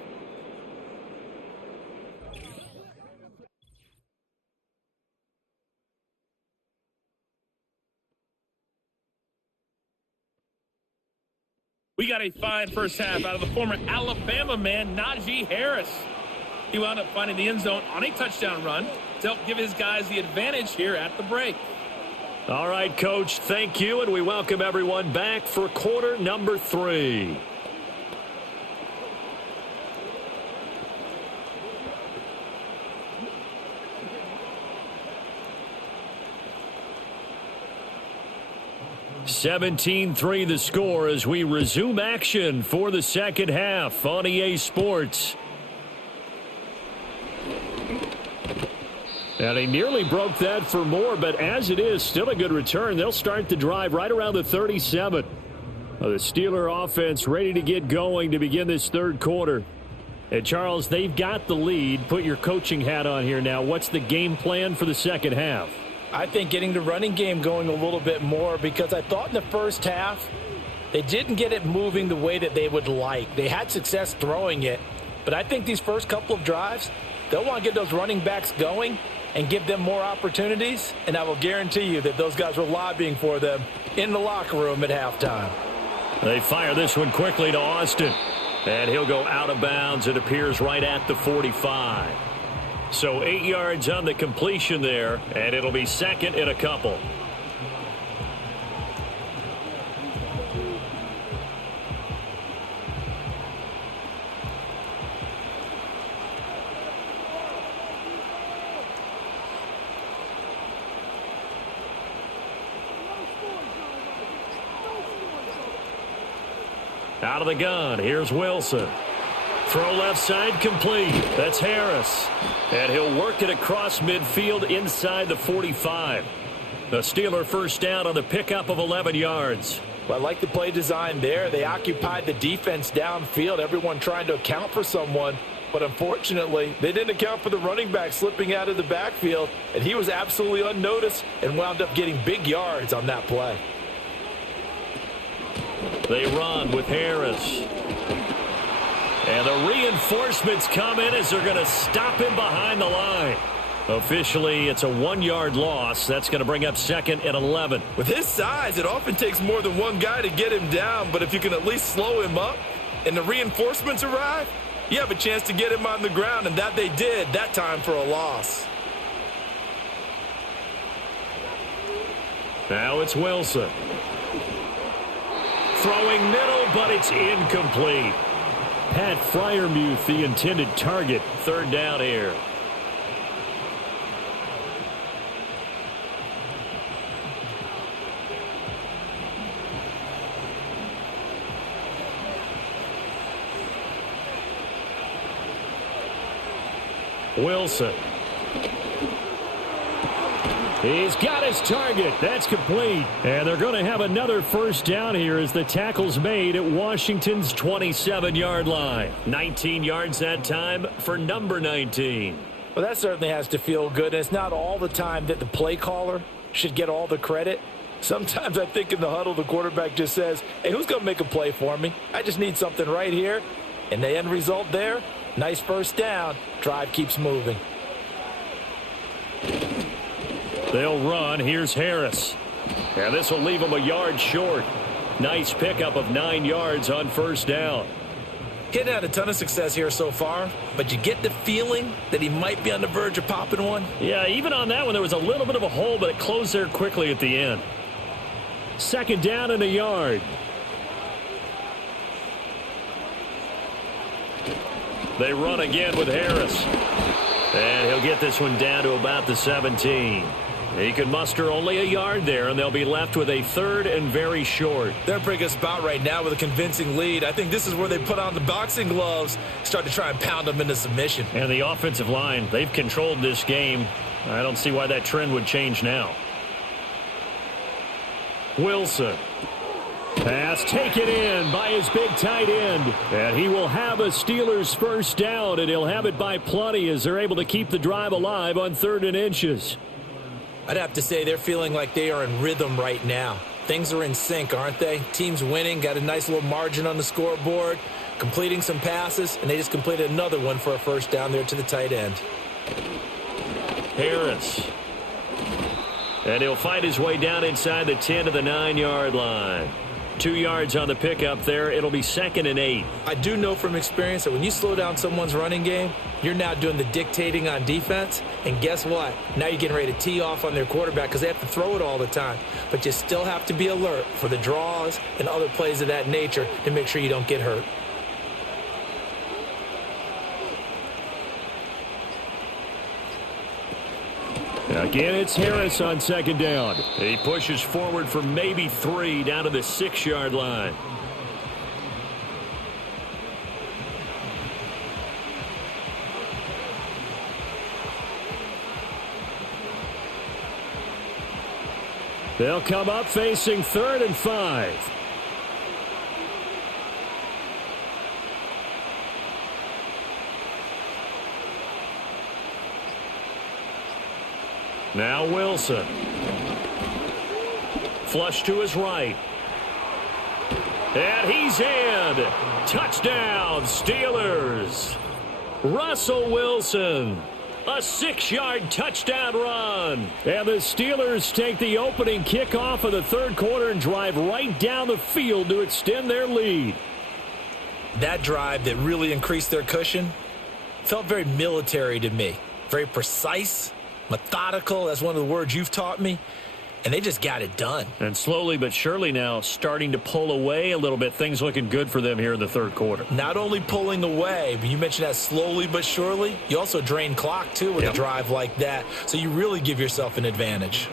We got a fine first half out of the former Alabama man, Najee Harris. He wound up finding the end zone on a touchdown run to help give his guys the advantage here at the break. All right, Coach, thank you, and we welcome everyone back for quarter number 3. (17-3) the score as we resume action for the second half on EA Sports. And he nearly broke that for more, but as it is, still a good return. They'll start the drive right around the 37. The Steeler offense ready to get going to begin this third quarter. And Charles, they've got the lead. Put your coaching hat on here now. What's the game plan for the second half? I think getting the running game going a little bit more, because I thought in the first half they didn't get it moving the way that they would like. They had success throwing it, but I think these first couple of drives, they'll want to get those running backs going and give them more opportunities, and I will guarantee you that those guys were lobbying for them in the locker room at halftime. They fire this one quickly to Austin, and he'll go out of bounds. It appears right at the 45. So 8 yards on the completion there, and it'll be second and a couple. Out of the gun, here's Wilson. Throw left side complete. That's Harris. And he'll work it across midfield inside the 45. The Steeler first down on the pickup of 11 yards. Well, I like the play design there. They occupied the defense downfield, everyone trying to account for someone. But unfortunately, they didn't account for the running back slipping out of the backfield, and he was absolutely unnoticed and wound up getting big yards on that play. They run with Harris. And the reinforcements come in as they're going to stop him behind the line. Officially, it's a 1-yard loss. That's going to bring up second and 11. With his size, it often takes more than one guy to get him down, but if you can at least slow him up and the reinforcements arrive, you have a chance to get him on the ground, and that they did that time for a loss. Now it's Wilson. Throwing middle, but it's incomplete. Pat Freiermuth, the intended target. Third down here. Wilson. He's got his target. That's complete. And they're going to have another first down here as the tackle's made at Washington's 27-yard line. 19 yards that time for number 19. Well, that certainly has to feel good. And it's not all the time that the play caller should get all the credit. Sometimes I think in the huddle, the quarterback just says, hey, who's going to make a play for me? I just need something right here. And the end result there, nice first down. Drive keeps moving. They'll run. Here's Harris. And this will leave him a yard short. Nice pickup of 9 yards on first down. Getting had a ton of success here so far, but you get the feeling that he might be on the verge of popping one. Yeah, even on that one, there was a little bit of a hole, but it closed there quickly at the end. Second down and a yard. They run again with Harris. And he'll get this one down to about the 17. He can muster only a yard there, and they'll be left with a third and very short. They're a pretty good spot right now with a convincing lead. I think this is where they put on the boxing gloves, start to try and pound them into submission. And the offensive line, they've controlled this game. I don't see why that trend would change now. Wilson. Pass taken in by his big tight end. And he will have a Steelers first down, and he'll have it by plenty as they're able to keep the drive alive on 3rd and inches. I'd have to say they're feeling like they are in rhythm right now. Things are in sync, aren't they? Team's winning, got a nice little margin on the scoreboard, completing some passes, and they just completed another one for a first down there to the tight end. Harris. And he'll find his way down inside the 10 to the 9-yard line. 2 yards on the pickup there. It'll be 2nd and 8. I do know from experience that when you slow down someone's running game, you're now doing the dictating on defense. And guess what? Now you're getting ready to tee off on their quarterback because they have to throw it all the time. But you still have to be alert for the draws and other plays of that nature to make sure you don't get hurt. Again, it's Harris on 2nd down. He pushes forward for maybe 3 down to the 6-yard line. They'll come up facing 3rd and 5. Now Wilson. Flush to his right. And he's in. Touchdown, Steelers. Russell Wilson. A 6-yard touchdown run. And the Steelers take the opening kickoff of the 3rd quarter and drive right down the field to extend their lead. That drive that really increased their cushion felt very military to me. Very precise. Methodical, that's one of the words you've taught me, and they just got it done. And slowly but surely now starting to pull away a little bit. Things looking good for them here in the 3rd quarter. Not only pulling away, but you mentioned that slowly but surely. You also drain clock, too, with a drive like that, so you really give yourself an advantage.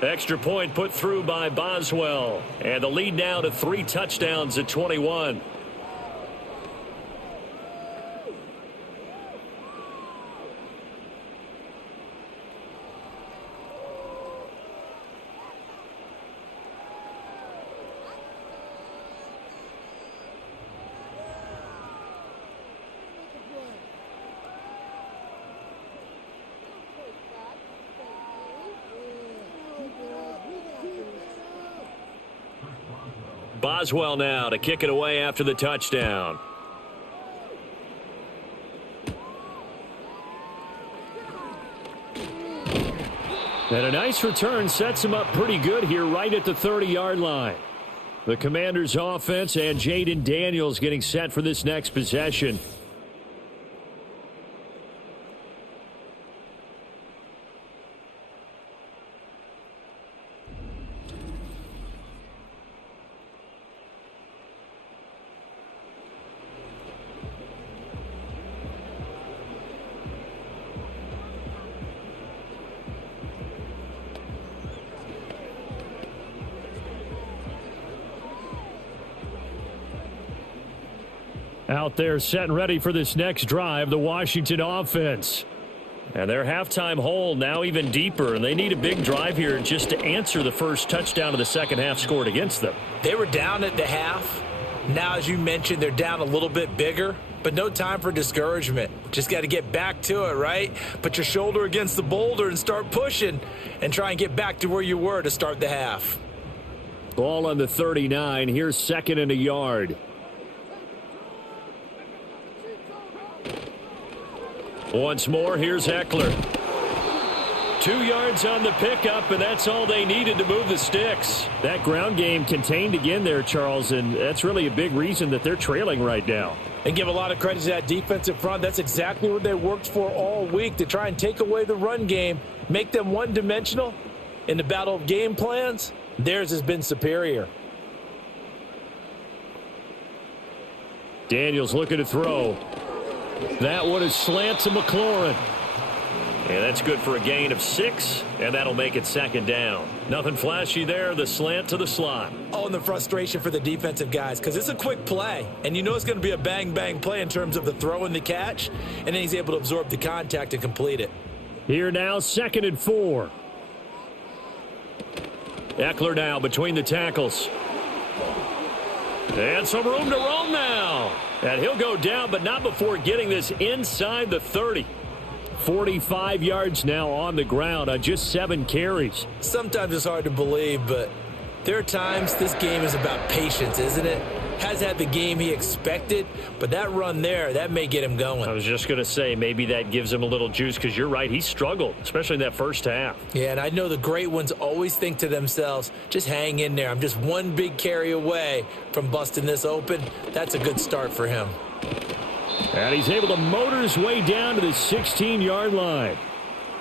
Extra point put through by Boswell, and the lead now to 3 touchdowns at 21. Boswell now to kick it away after the touchdown. And a nice return sets him up pretty good here right at the 30-yard line. The Commanders' offense and Jaden Daniels getting set for this next possession. Out there set and ready for this next drive, the Washington offense. And their halftime hole now even deeper, and they need a big drive here just to answer the first touchdown of the second half scored against them. They were down at the half. Now, as you mentioned, they're down a little bit bigger, but no time for discouragement. Just got to get back to it, right? Put your shoulder against the boulder and start pushing and try and get back to where you were to start the half. Ball on the 39. Here's 2nd and a yard. Once more, here's Eckler. 2 yards on the pickup, and that's all they needed to move the sticks. That ground game contained again there, Charles, and that's really a big reason that they're trailing right now. And give a lot of credit to that defensive front. That's exactly what they worked for all week, to try and take away the run game, make them one-dimensional. In the battle of game plans, theirs has been superior. Daniels looking to throw. That one is slant to McLaurin. And that's good for a gain of 6, and that'll make it 2nd down. Nothing flashy there, the slant to the slot. Oh, and the frustration for the defensive guys, because it's a quick play, and you know it's going to be a bang-bang play in terms of the throw and the catch, and then he's able to absorb the contact and complete it. Here now, 2nd and 4. Eckler now between the tackles. And some room to roam now. And he'll go down, but not before getting this inside the 30. 45 yards now on the ground on just 7 carries. Sometimes it's hard to believe, but there are times this game is about patience, isn't it? has had the game he expected, but that run there, that may get him going. I was just going to say, maybe that gives him a little juice, because you're right, he struggled, especially in that first half. Yeah, and I know the great ones always think to themselves, just hang in there. I'm just one big carry away from busting this open. That's a good start for him. And he's able to motor his way down to the 16-yard line.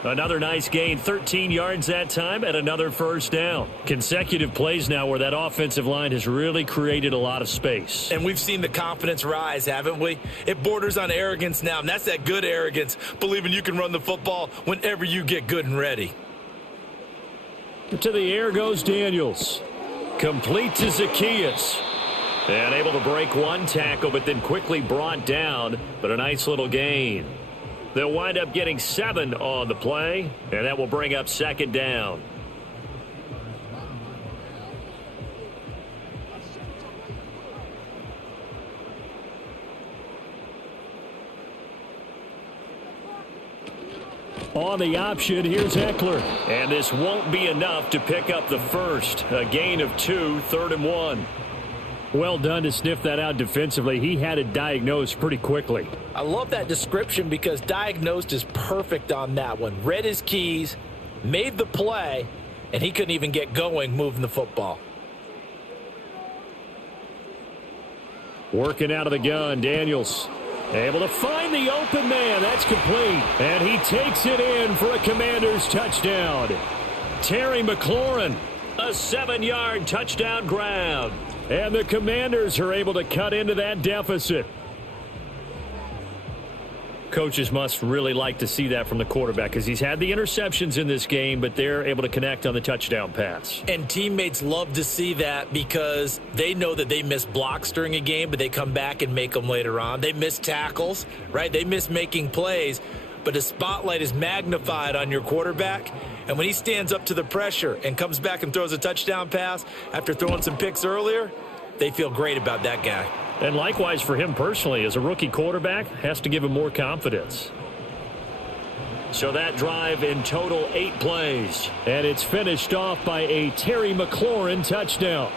Another nice gain, 13 yards that time, and another first down. Consecutive plays now where that offensive line has really created a lot of space. And we've seen the confidence rise, haven't we? It borders on arrogance now, and that's that good arrogance, believing you can run the football whenever you get good and ready. To the air goes Daniels. Complete to Zacchaeus. And able to break one tackle, but then quickly brought down, but a nice little gain. They'll wind up getting 7 on the play, and that will bring up second down. On the option, here's Eckler. And this won't be enough to pick up the first. A gain of 2, 3rd and 1. Well done to sniff that out defensively. He had it diagnosed pretty quickly. I love that description because diagnosed is perfect on that one. Read his keys, made the play, and he couldn't even get going moving the football. Working out of the gun, Daniels. Able to find the open man. That's complete. And he takes it in for a Commanders touchdown. Terry McLaurin, a 7-yard touchdown grab. And the Commanders are able to cut into that deficit. Coaches must really like to see that from the quarterback because he's had the interceptions in this game, but they're able to connect on the touchdown pass. And teammates love to see that because they know that they miss blocks during a game, but they come back and make them later on. They miss tackles, right? They miss making plays, but the spotlight is magnified on your quarterback. And when he stands up to the pressure and comes back and throws a touchdown pass after throwing some picks earlier, they feel great about that guy. And likewise for him personally, as a rookie quarterback, has to give him more confidence. So that drive in total 8 plays. And it's finished off by a Terry McLaurin touchdown.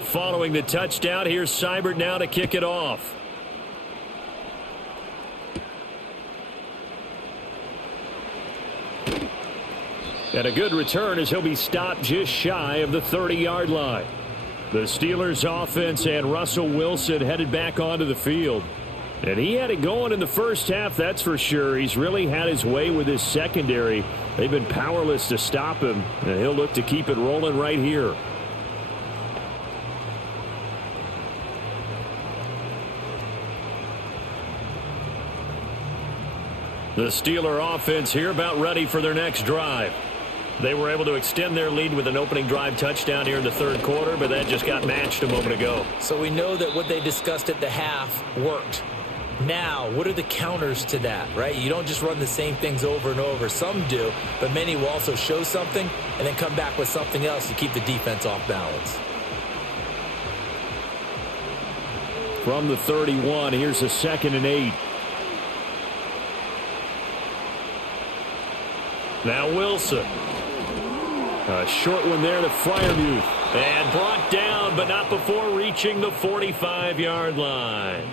Following the touchdown, here's Seibert now to kick it off. And a good return as he'll be stopped just shy of the 30-yard line. The Steelers offense and Russell Wilson headed back onto the field. And he had it going in the first half, that's for sure. He's really had his way with his secondary. They've been powerless to stop him, and he'll look to keep it rolling right here. The Steeler offense here about ready for their next drive. They were able to extend their lead with an opening drive touchdown here in the third quarter, but that just got matched a moment ago. So we know that what they discussed at the half worked. Now, what are the counters to that, right? You don't just run the same things over and over. Some do, but many will also show something and then come back with something else to keep the defense off balance. From the 31, here's a 2nd and 8. Now Wilson. A short one there to Freiermuth. And brought down, but not before reaching the 45-yard line.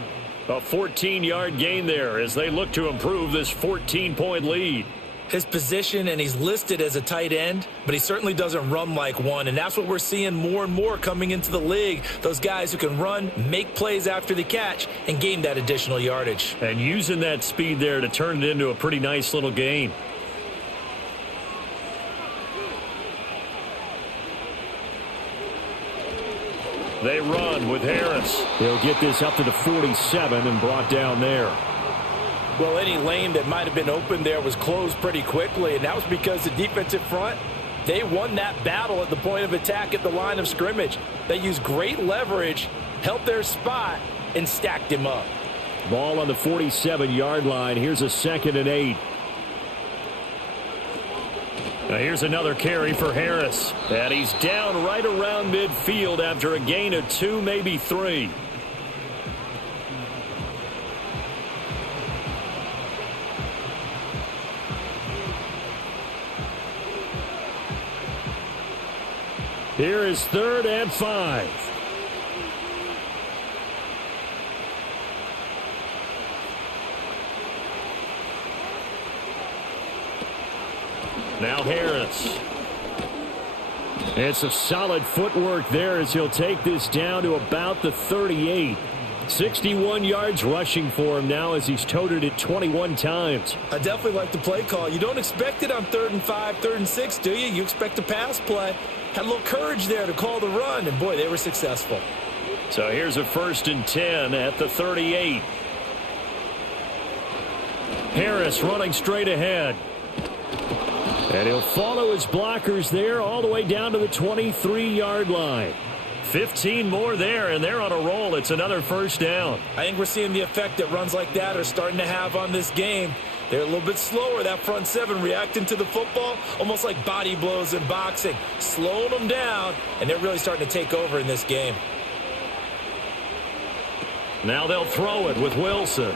A 14-yard gain there as they look to improve this 14-point lead. His position, and he's listed as a tight end, but he certainly doesn't run like one, and that's what we're seeing more and more coming into the league. Those guys who can run, make plays after the catch, and gain that additional yardage. And using that speed there to turn it into a pretty nice little gain. They run with Harris. He'll get this up to the 47 and brought down there. Well, any lane that might have been open there was closed pretty quickly, and that was because the defensive front, they won that battle at the point of attack at the line of scrimmage. They used great leverage, held their spot, and stacked him up. Ball on the 47-yard line. Here's a 2nd and 8. Now here's another carry for Harris. And he's down right around midfield after a gain of 2, maybe 3. Here is 3rd and 5. Now Harris. It's a solid footwork there as he'll take this down to about the 38. 61 yards rushing for him now as he's toted it 21 times. I definitely like the play call. You don't expect it on 3rd and 5, 3rd and 6, do you? You expect a pass play. Had a little courage there to call the run, and boy, they were successful. So here's a 1st and 10 at the 38. Harris running straight ahead. And he'll follow his blockers there all the way down to the 23-yard line. 15 more there, and they're on a roll. It's another 1st down. I think we're seeing the effect that runs like that are starting to have on this game. They're a little bit slower, that front 7, reacting to the football, almost like body blows in boxing, slowing them down, and they're really starting to take over in this game. Now they'll throw it with Wilson.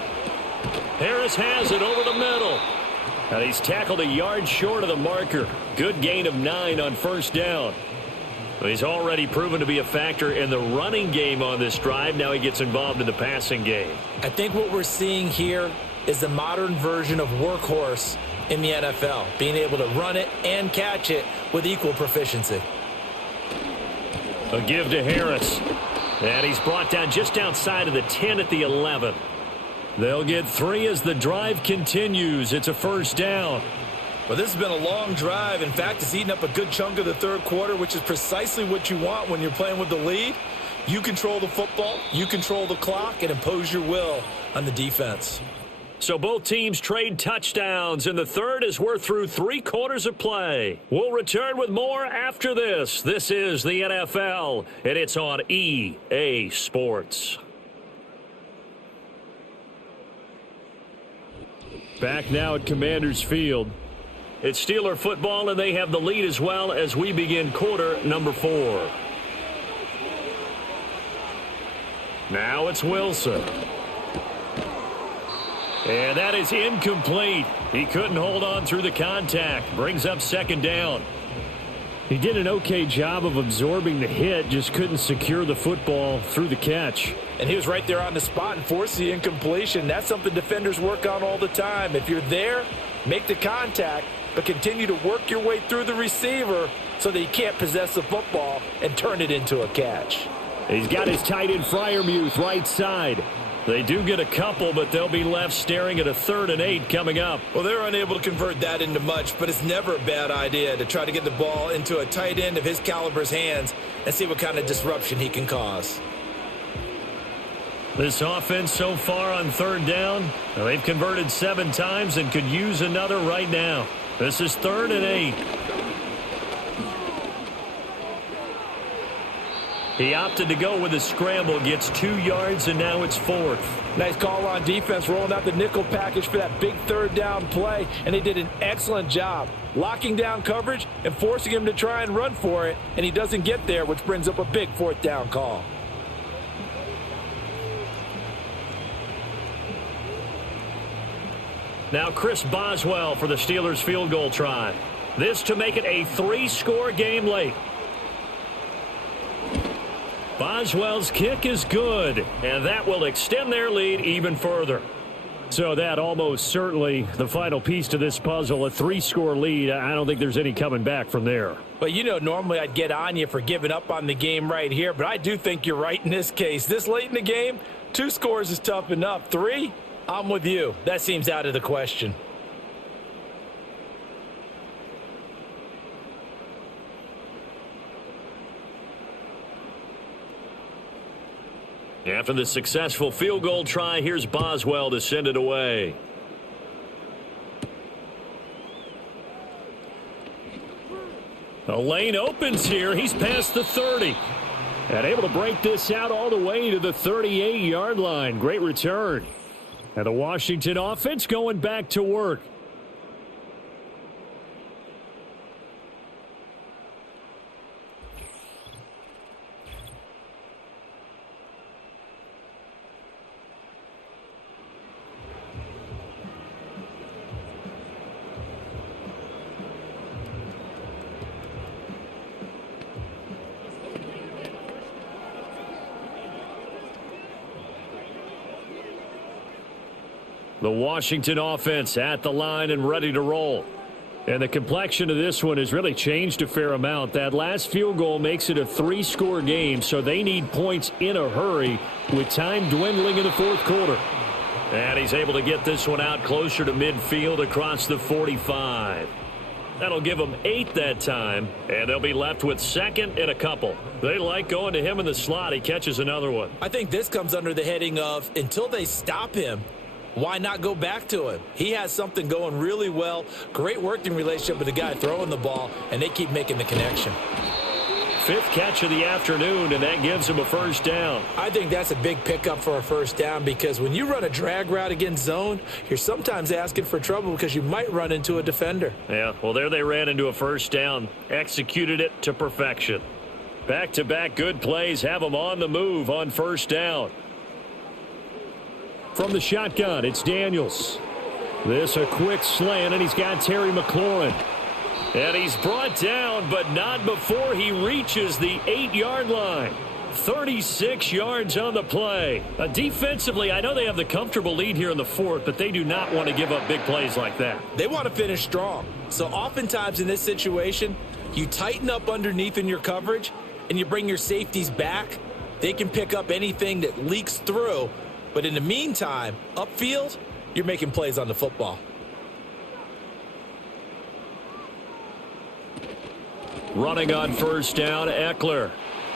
Harris has it over the middle. And he's tackled a yard short of the marker. Good gain of 9 on 1st down. He's already proven to be a factor in the running game on this drive. Now he gets involved in the passing game. I think what we're seeing here is the modern version of workhorse in the NFL, being able to run it and catch it with equal proficiency. A give to Harris. And he's brought down just outside of the 10 at the 11. They'll get 3 as the drive continues. It's a 1st down. Well, this has been a long drive. In fact, it's eaten up a good chunk of the 3rd quarter, which is precisely what you want when you're playing with the lead. You control the football, you control the clock, and impose your will on the defense. So both teams trade touchdowns in the 3rd as we're through 3 quarters of play. We'll return with more after this. This is the NFL, and it's on EA Sports. Back now at Commanders Field. It's Steeler football, and they have the lead as well as we begin quarter number 4. Now it's Wilson. And that is incomplete. He couldn't hold on through the contact. Brings up 2nd down. He did an okay job of absorbing the hit, just couldn't secure the football through the catch. And he was right there on the spot and forced the incompletion. That's something defenders work on all the time. If you're there, make the contact, but continue to work your way through the receiver so that he can't possess the football and turn it into a catch. He's got his tight end Freiermuth right side. They do get a couple, but they'll be left staring at a 3rd and 8 coming up. Well, they're unable to convert that into much, but it's never a bad idea to try to get the ball into a tight end of his caliber's hands and see what kind of disruption he can cause. This offense so far on 3rd down, they've converted 7 times and could use another right now. This is 3rd and 8. He opted to go with a scramble, gets 2 yards, and now it's 4th. Nice call on defense, rolling out the nickel package for that big 3rd down play, and they did an excellent job locking down coverage and forcing him to try and run for it, and he doesn't get there, which brings up a big 4th down call. Now Chris Boswell for the Steelers field goal try. This to make it a 3-score game late. Boswell's kick is good, and that will extend their lead even further. So that almost certainly the final piece to this puzzle, a 3-score lead. I don't think there's any coming back from there. But, you know, normally I'd get on you for giving up on the game right here, but I do think you're right in this case. This late in the game, 2 scores is tough enough. 3, I'm with you. That seems out of the question. After the successful field goal try, here's Boswell to send it away. The lane opens here. He's past the 30. And able to break this out all the way to the 38-yard line. Great return. And the Washington offense going back to work. The Washington offense at the line and ready to roll. And the complexion of this one has really changed a fair amount. That last field goal makes it a 3-score game, so they need points in a hurry with time dwindling in the fourth quarter. And he's able to get this one out closer to midfield across the 45. That'll give them 8 that time, and they'll be left with second and a couple. They like going to him in the slot. He catches another one. I think this comes under the heading of until they stop him, why not go back to him? He has something going really well. Great working relationship with the guy throwing the ball, and they keep making the connection. 5th catch of the afternoon, and that gives him a first down. I think that's a big pickup for a first down because when you run a drag route against zone, you're sometimes asking for trouble because you might run into a defender. Yeah, well, there they ran into a first down. Executed it to perfection. Back-to-back good plays have them on the move on first down. From the shotgun, it's Daniels. This a quick slant, and he's got Terry McLaurin. And he's brought down, but not before he reaches the 8-yard line. 36 yards on the play. Defensively, I know they have the comfortable lead here in the fourth, but they do not want to give up big plays like that. They want to finish strong. So oftentimes in this situation, you tighten up underneath in your coverage, and you bring your safeties back. They can pick up anything that leaks through. But in the meantime, upfield, you're making plays on the football. Running on first down, Eckler.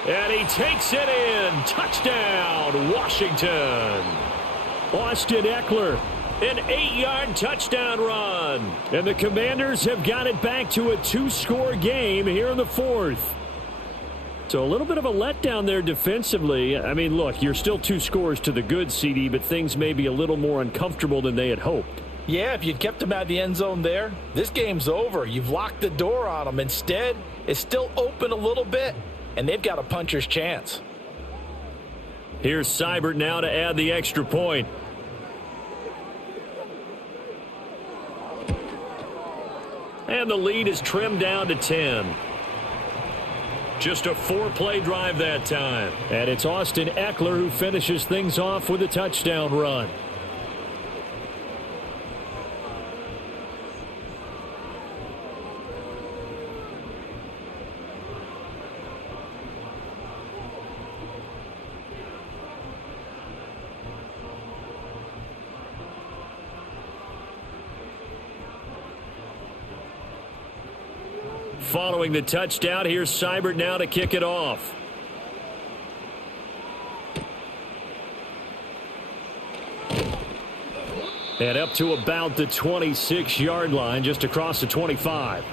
And he takes it in. Touchdown, Washington. Austin Eckler, an 8-yard touchdown run. And the Commanders have got it back to a 2-score game here in the fourth. So a little bit of a letdown there defensively. I mean, look, you're still 2 scores to the good, CD, but things may be a little more uncomfortable than they had hoped. Yeah, if you'd kept them out of the end zone there, this game's over. You've locked the door on them. Instead, it's still open a little bit, and they've got a puncher's chance. Here's Seibert now to add the extra point. And the lead is trimmed down to 10. Just a 4-play drive that time. And it's Austin Eckler who finishes things off with a touchdown run. Following the touchdown, here's Seibert now to kick it off. And up to about the 26-yard line, just across the 25.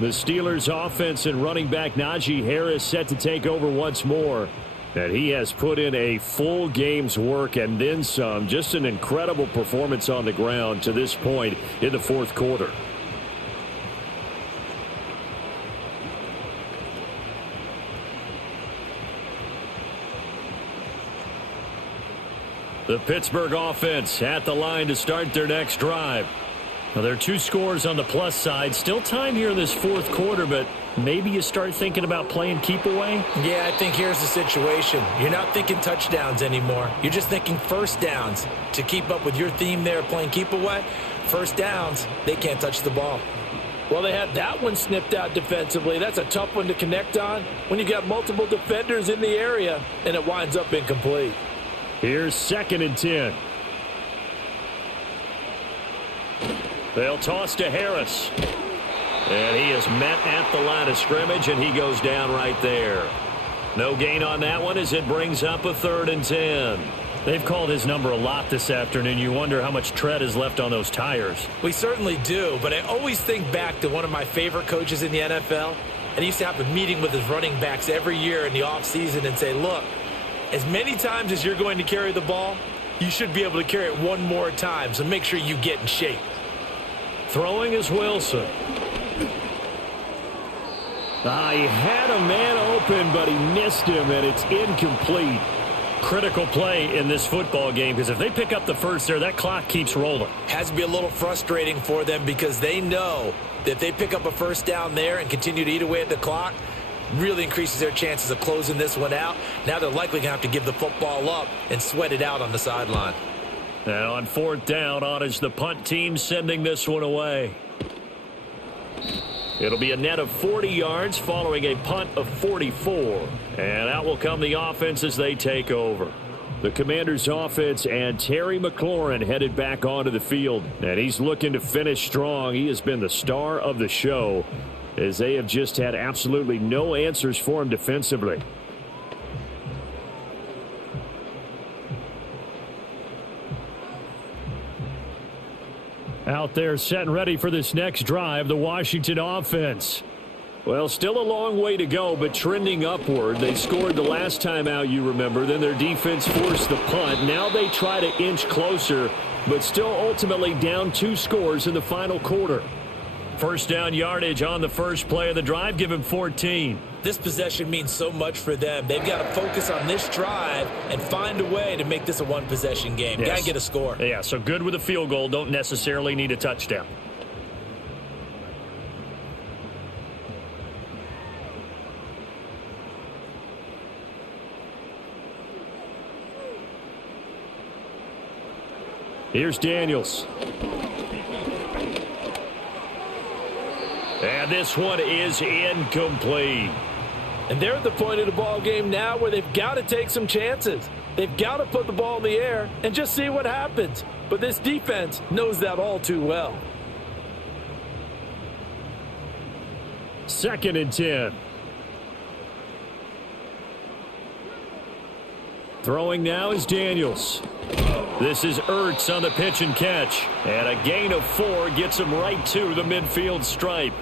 The Steelers' offense and running back Najee Harris set to take over once more. And he has put in a full game's work and then some. Just an incredible performance on the ground to this point in the fourth quarter. The Pittsburgh offense at the line to start their next drive. Now, there are 2 scores on the plus side. Still time here in this fourth quarter, but maybe you start thinking about playing keep away? Yeah, I think here's the situation. You're not thinking touchdowns anymore. You're just thinking first downs. To keep up with your theme there, playing keep away, first downs, they can't touch the ball. Well, they had that one snipped out defensively. That's a tough one to connect on when you got multiple defenders in the area, and it winds up incomplete. Here's 2nd and 10. They'll toss to Harris. And he is met at the line of scrimmage, and he goes down right there. No gain on that one as it brings up a 3rd and 10. They've called his number a lot this afternoon. You wonder how much tread is left on those tires. We certainly do, but I always think back to one of my favorite coaches in the NFL. And he used to have a meeting with his running backs every year in the offseason and say, look, as many times as you're going to carry the ball, you should be able to carry it one more time, so make sure you get in shape. Throwing is Wilson. He had a man open, but he missed him, and it's incomplete. Critical play in this football game, because if they pick up the first there, that clock keeps rolling. Has to be a little frustrating for them because they know that if they pick up a first down there and continue to eat away at the clock, really increases their chances of closing this one out. Now they're likely going to have to give the football up and sweat it out on the sideline. And on fourth down, on is the punt team sending this one away. It'll be a net of 40 yards following a punt of 44. And out will come the offense as they take over. The Commanders' offense and Terry McLaurin headed back onto the field. And he's looking to finish strong. He has been the star of the show as they have just had absolutely no answers for him defensively. Out there set and ready for this next drive, the Washington offense. Well, still a long way to go, but trending upward. They scored the last time out, you remember. Then their defense forced the punt. Now they try to inch closer, but still ultimately down 2 scores in the final quarter. First down yardage on the first play of the drive. Give him 14. This possession means so much for them. They've got to focus on this drive and find a way to make this a one-possession game. Yes. Got to get a score. Yeah, so good with a field goal. Don't necessarily need a touchdown. Here's Daniels. And this one is incomplete. And they're at the point of the ball game now where they've got to take some chances. They've got to put the ball in the air and just see what happens. But this defense knows that all too well. 2nd and 10. Throwing now is Daniels. This is Ertz on the pitch and catch. And a gain of 4 gets him right to the midfield stripe.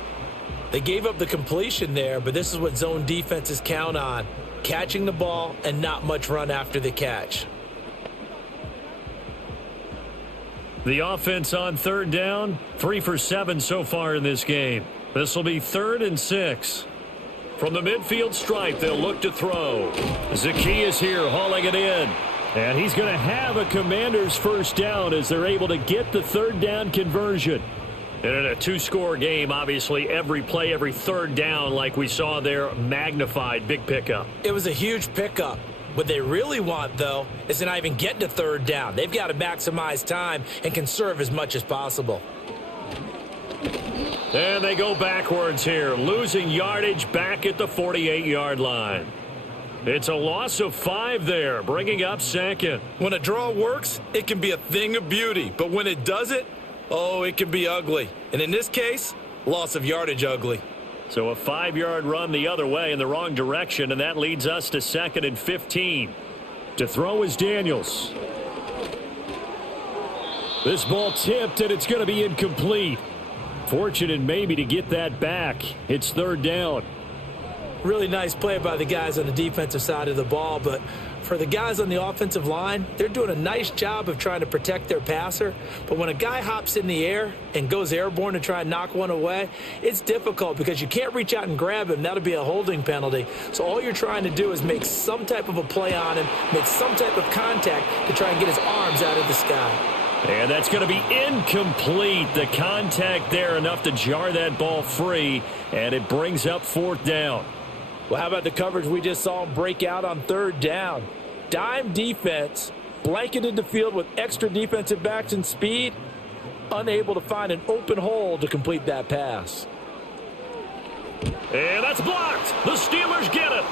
They gave up the completion there, but this is what zone defenses count on. Catching the ball and not much run after the catch. The offense on 3rd down, 3 for 7 so far in this game. This will be 3rd and 6. From the midfield stripe, they'll look to throw. Zacchaeus here hauling it in. And he's going to have a Commanders first down as they're able to get the 3rd down conversion. And in a 2-score game, obviously, every play, every 3rd down, like we saw there, magnified. Big pickup. It was a huge pickup. What they really want, though, is to not even get to 3rd down. They've got to maximize time and conserve as much as possible. And they go backwards here, losing yardage back at the 48-yard line. It's a loss of 5 there, bringing up 2nd. When a draw works, it can be a thing of beauty. But when it doesn't, oh, it can be ugly. And in this case, loss of yardage ugly. So a 5-yard run the other way in the wrong direction, and that leads us to 2nd and 15. To throw is Daniels. This ball tipped, and it's going to be incomplete. Fortunate maybe to get that back. It's 3rd down. Really nice play by the guys on the defensive side of the ball, but for the guys on the offensive line, they're doing a nice job of trying to protect their passer. But when a guy hops in the air and goes airborne to try and knock one away, it's difficult because you can't reach out and grab him. That'll be a holding penalty. So all you're trying to do is make some type of a play on him, make some type of contact to try and get his arms out of the sky. And that's going to be incomplete. The contact there enough to jar that ball free, and it brings up 4th down. Well, how about the coverage we just saw him break out on 3rd down? Dime defense, blanketed the field with extra defensive backs and speed, unable to find an open hole to complete that pass. And that's blocked. The Steelers get it.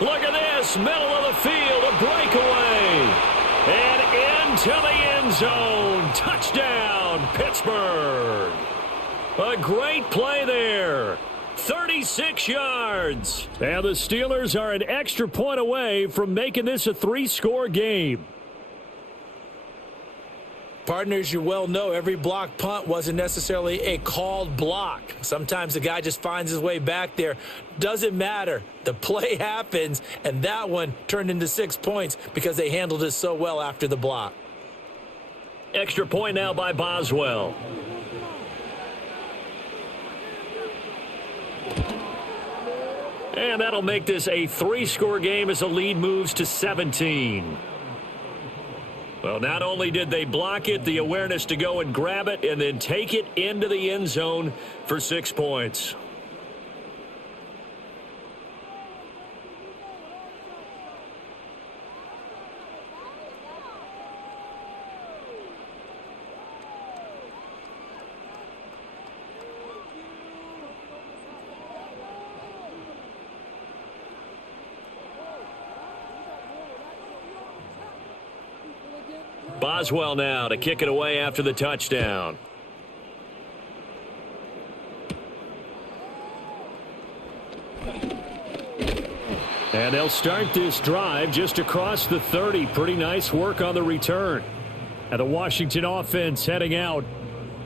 Look at this, middle of the field, a breakaway. And into the end zone. Touchdown, Pittsburgh. A great play there. 36 yards. And the Steelers are an extra point away from making this a 3-score game. Partners, you well know every block punt wasn't necessarily a called block. Sometimes the guy just finds his way back there. Doesn't matter. The play happens, and that one turned into 6 points because they handled it so well after the block. Extra point now by Boswell. And that'll make this a 3-score game as the lead moves to 17. Well, not only did they block it, the awareness to go and grab it and then take it into the end zone for 6 points. Boswell now to kick it away after the touchdown. And they'll start this drive just across the 30. Pretty nice work on the return. And the Washington offense heading out.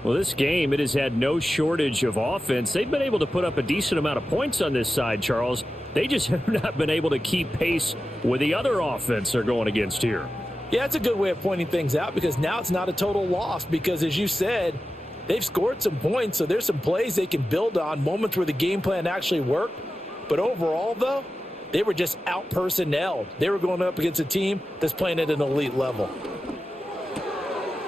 Well, this game, it has had no shortage of offense. They've been able to put up a decent amount of points on this side, Charles. They just have not been able to keep pace with the other offense they're going against here. Yeah, that's a good way of pointing things out because now it's not a total loss because, as you said, they've scored some points, so there's some plays they can build on, moments where the game plan actually worked. But overall, though, they were just out-personnelled. They were going up against a team that's playing at an elite level.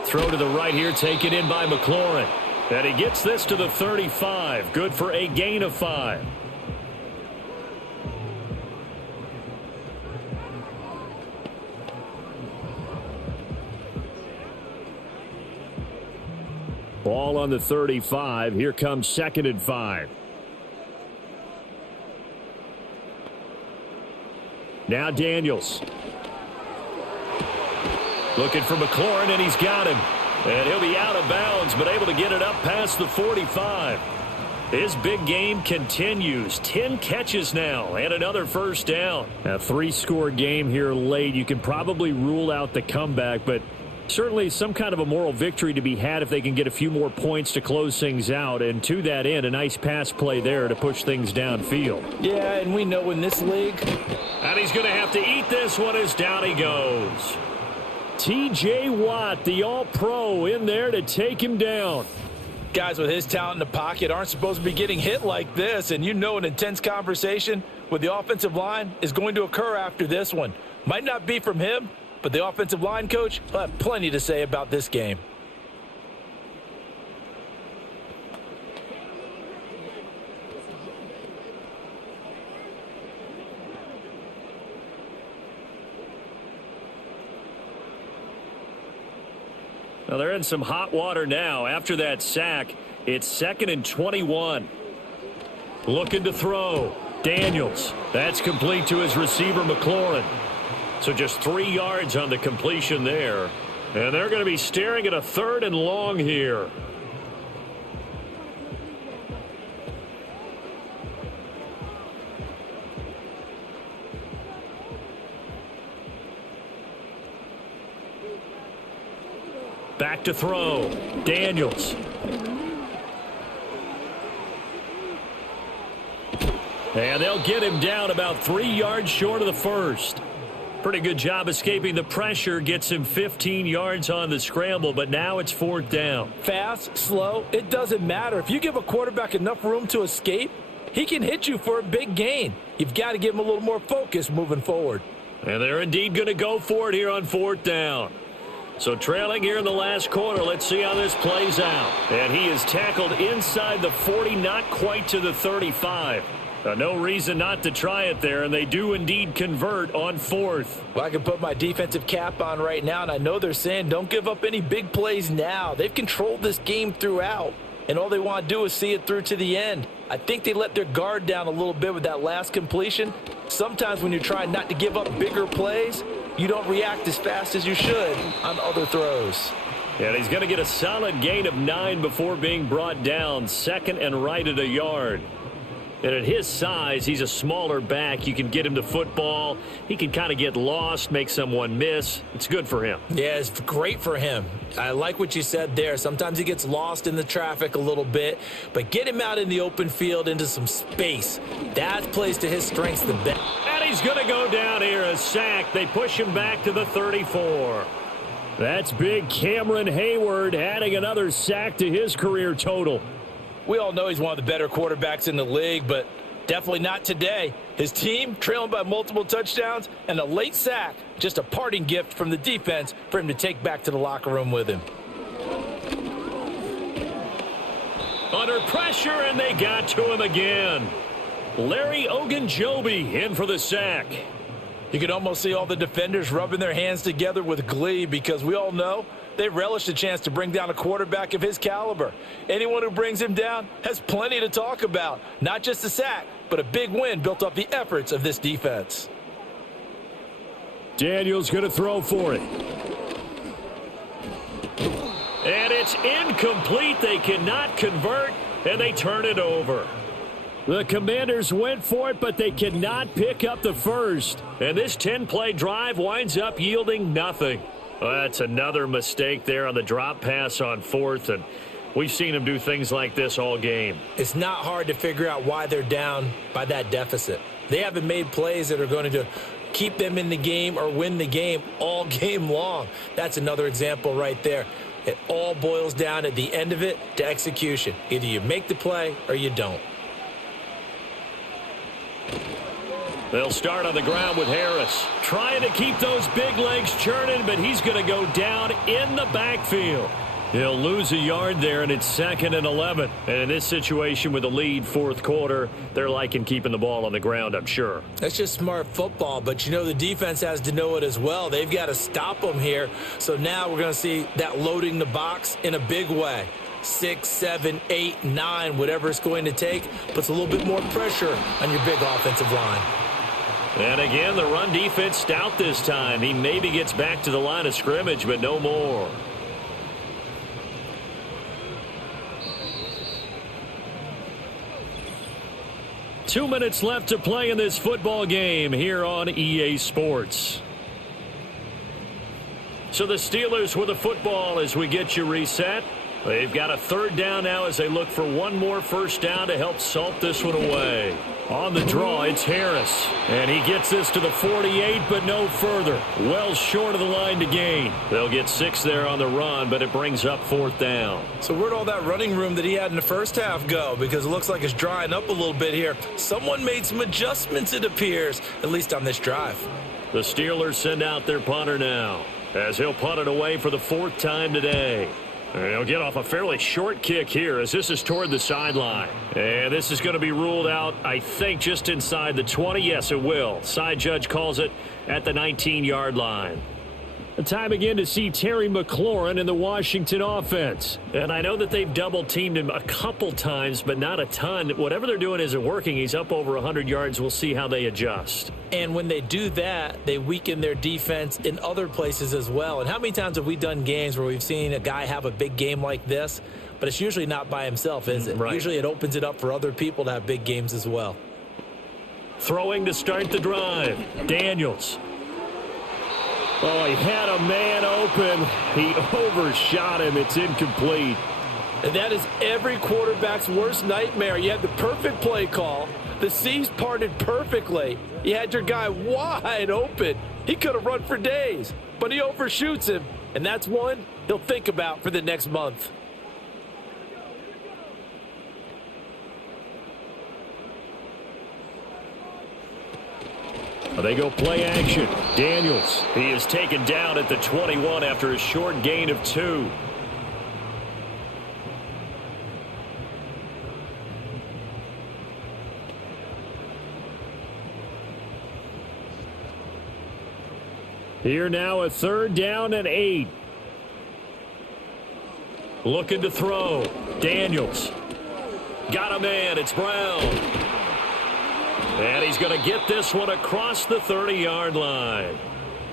Throw to the right here, taken in by McLaurin. And he gets this to the 35. Good for a gain of 5. Ball on the 35. Here comes 2nd and 5. Now Daniels. Looking for McLaurin, and he's got him. And he'll be out of bounds, but able to get it up past the 45. His big game continues. 10 catches now, and another first down. A 3-score game here late. You can probably rule out the comeback, but certainly some kind of a moral victory to be had if they can get a few more points to close things out. And to that end, a nice pass play there to push things downfield. Yeah, and we know in this league. And he's going to have to eat this one as down he goes. T.J. Watt, the All-Pro, in there to take him down. Guys with his talent in the pocket aren't supposed to be getting hit like this, and you know an intense conversation with the offensive line is going to occur after this one. Might not be from him, but the offensive line coach will have plenty to say about this game. Well, they're in some hot water now. After that sack, it's 2nd and 21. Looking to throw. Daniels. That's complete to his receiver, McLaurin. So just 3 yards on the completion there. And they're going to be staring at a 3rd and long here. Back to throw. Daniels. And they'll get him down about 3 yards short of the first. Pretty good job escaping the pressure. Gets him 15 yards on the scramble, but now it's 4th down. Fast, slow, it doesn't matter. If you give a quarterback enough room to escape, he can hit you for a big gain. You've got to give him a little more focus moving forward. And they're indeed going to go for it here on 4th down. So trailing here in the last quarter, let's see how this plays out. And he is tackled inside the 40, not quite to the 35. No reason not to try it there, and they do indeed convert on 4th. Well, I can put my defensive cap on right now, and I know they're saying don't give up any big plays now. They've controlled this game throughout, and all they want to do is see it through to the end. I think they let their guard down a little bit with that last completion. Sometimes when you're trying not to give up bigger plays, you don't react as fast as you should on other throws. And he's going to get a solid gain of 9 before being brought down. 2nd and right at a yard. And at his size, he's a smaller back. You can get him to football. He can kind of get lost, make someone miss. It's good for him. Yeah, it's great for him. I like what you said there. Sometimes he gets lost in the traffic a little bit, but get him out in the open field into some space. That plays to his strengths the best. And he's going to go down here, a sack. They push him back to the 34. That's big Cameron Hayward adding another sack to his career total. We all know he's one of the better quarterbacks in the league, but definitely not today. His team trailing by multiple touchdowns and a late sack, just a parting gift from the defense for him to take back to the locker room with him. Under pressure, and they got to him again. Larry Ogunjobi in for the sack. You can almost see all the defenders rubbing their hands together with glee because we all know they relish the chance to bring down a quarterback of his caliber. Anyone who brings him down has plenty to talk about. Not just a sack, but a big win built off the efforts of this defense. Daniels going to throw for it. It's incomplete. They cannot convert, and they turn it over. The Commanders went for it, but they cannot pick up the first. And this 10-play drive winds up yielding nothing. Well, that's another mistake there on the drop pass on fourth, and we've seen them do things like this all game. It's not hard to figure out why they're down by that deficit. They haven't made plays that are going to keep them in the game or win the game all game long. That's another example right there. It all boils down at the end of it to execution. Either you make the play or you don't. They'll start on the ground with Harris. Trying to keep those big legs churning, but he's going to go down in the backfield. He'll lose a yard there, and it's 2nd and 11. And in this situation with the lead fourth quarter, they're liking keeping the ball on the ground, I'm sure. That's just smart football, but you know the defense has to know it as well. They've got to stop them here. So now we're going to see that loading the box in a big way. 6, 7, 8, 9, whatever it's going to take, puts a little bit more pressure on your big offensive line. And again, the run defense stout this time. He maybe gets back to the line of scrimmage, but no more. Two minutes left to play in this football game here on EA Sports. So the Steelers with the football as we get you reset. They've got a 3rd down now as they look for one more first down to help salt this one away. On the draw, it's Harris. And he gets this to the 48, but no further. Well short of the line to gain. They'll get 6 there on the run, but it brings up 4th down. So where'd all that running room that he had in the first half go? Because it looks like it's drying up a little bit here. Someone made some adjustments, it appears, at least on this drive. The Steelers send out their punter now, as he'll punt it away for the 4th time today. He'll get off a fairly short kick here as this is toward the sideline. And this is going to be ruled out, I think, just inside the 20. Yes, it will. Side judge calls it at the 19-yard line. The time again to see Terry McLaurin in the Washington offense. And I know that they've double-teamed him a couple times, but not a ton. Whatever they're doing isn't working. He's up over 100 yards. We'll see how they adjust. And when they do that, they weaken their defense in other places as well. And how many times have we done games where we've seen a guy have a big game like this, but it's usually not by himself, is it? Right. Usually it opens it up for other people to have big games as well. Throwing to start the drive. Daniels. Oh, he had a man open. He overshot him. It's incomplete. And that is every quarterback's worst nightmare. You had the perfect play call. The seas parted perfectly. You had your guy wide open. He could have run for days, but he overshoots him. And that's one he'll think about for the next month. They go play action. Daniels. He is taken down at the 21 after a short gain of 2. Here now a 3rd down and 8. Looking to throw. Daniels. Got a man. It's Brown. And he's going to get this one across the 30-yard line.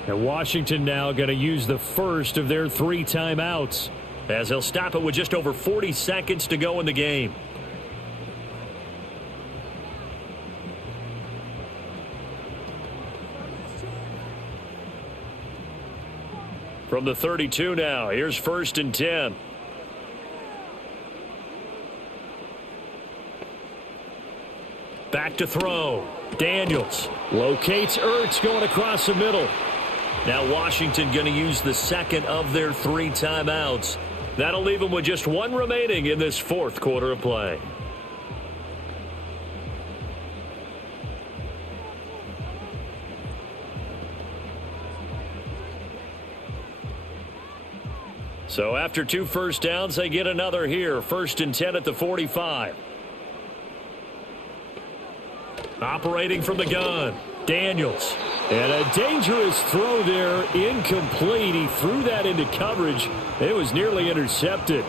And Washington now going to use the first of their 3 timeouts as they'll stop it with just over 40 seconds to go in the game. From the 32 now, here's 1st and 10. Back to throw. Daniels locates Ertz going across the middle. Now Washington going to use the 2nd of their 3 timeouts. That'll leave them with just 1 remaining in this 4th quarter of play. So after 2 first downs, they get another here. 1st and 10 at the 45. Operating from the gun, Daniels. And a dangerous throw there, incomplete. He threw that into coverage. It was nearly intercepted.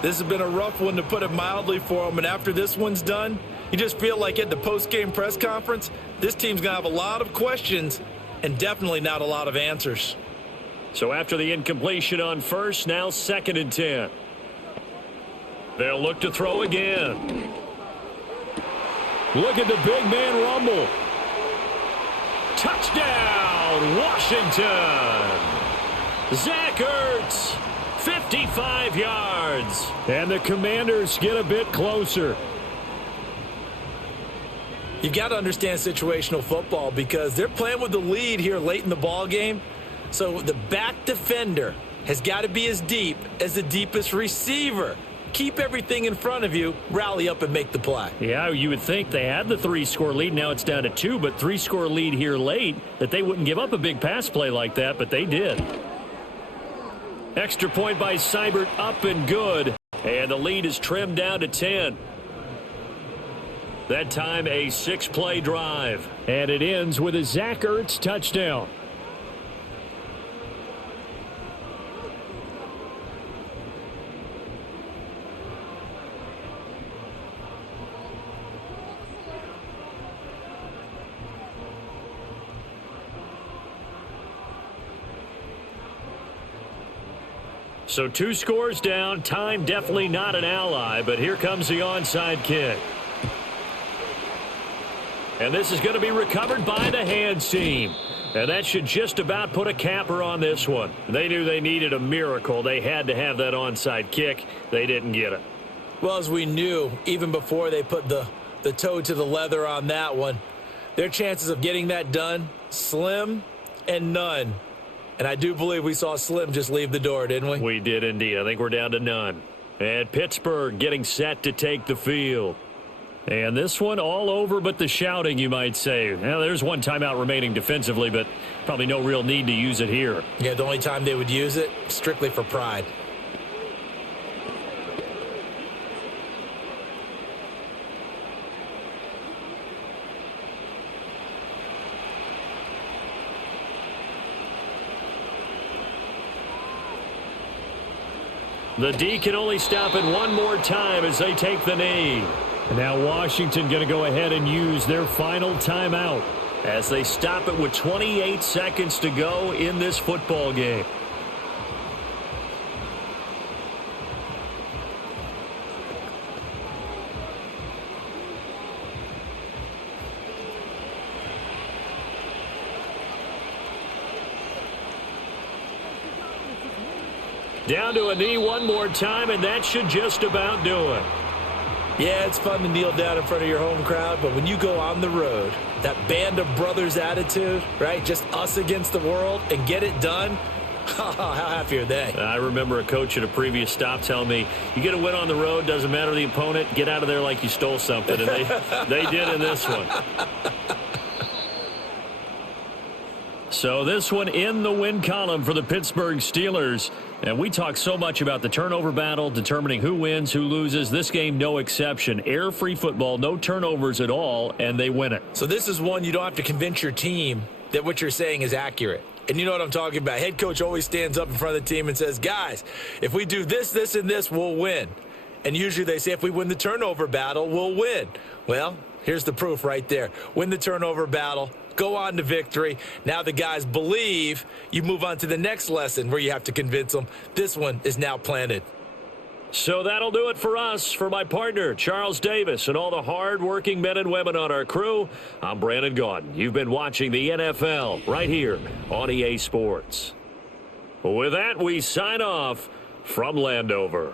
This has been a rough one, to put it mildly, for him. And after this one's done, you just feel like at the post-game press conference, this team's going to have a lot of questions and definitely not a lot of answers. So after the incompletion on first, now 2nd and 10. They'll look to throw again. Look at the big man rumble. Touchdown, Washington. Zach Ertz, 55 yards. And the Commanders get a bit closer. You've got to understand situational football because they're playing with the lead here late in the ball game. So the back defender has got to be as deep as the deepest receiver. Keep everything in front of you, rally up and make the play. Yeah, you would think they had the 3-score lead. Now it's down to 2, but 3-score lead here late, that they wouldn't give up a big pass play like that, but they did. Extra point by Seibert, up and good. And the lead is trimmed down to 10. That time a 6-play drive. And it ends with a Zach Ertz touchdown. So 2 scores down. Time definitely not an ally, but here comes the onside kick. And this is going to be recovered by the hands team. And that should just about put a capper on this one. They knew they needed a miracle. They had to have that onside kick. They didn't get it. Well, as we knew, even before they put the toe to the leather on that one, their chances of getting that done, slim and none. And I do believe we saw Slim just leave the door, didn't we? We did indeed. I think we're down to none. And Pittsburgh getting set to take the field. And this one all over but the shouting, you might say. Now, there's one timeout remaining defensively, but probably no real need to use it here. Yeah, the only time they would use it, strictly for pride. The D can only stop it one more time as they take the knee. And now Washington going to go ahead and use their final timeout as they stop it with 28 seconds to go in this football game. Down to a knee one more time, and that should just about do it. Yeah, it's fun to kneel down in front of your home crowd, but when you go on the road, that band of brothers attitude, right, just us against the world, and get it done, how happy are they? I remember a coach at a previous stop telling me, you get a win on the road, doesn't matter the opponent, get out of there like you stole something, and they did in this one. So this one in the win column for the Pittsburgh Steelers. And we talk so much about the turnover battle, determining who wins, who loses. This game, no exception. Air-free football, no turnovers at all, and they win it. So this is one you don't have to convince your team that what you're saying is accurate. And you know what I'm talking about. Head coach always stands up in front of the team and says, guys, if we do this, this, and this, we'll win. And usually they say if we win the turnover battle, we'll win. Well, here's the proof right there. Win the turnover battle. Go on to victory. Now the guys believe. You move on to the next lesson where you have to convince them. This one is now planted. So that'll do it for us. For my partner, Charles Davis, and all the hard-working men and women on our crew, I'm Brandon Gaudin. You've been watching the NFL right here on EA Sports. With that, we sign off from Landover.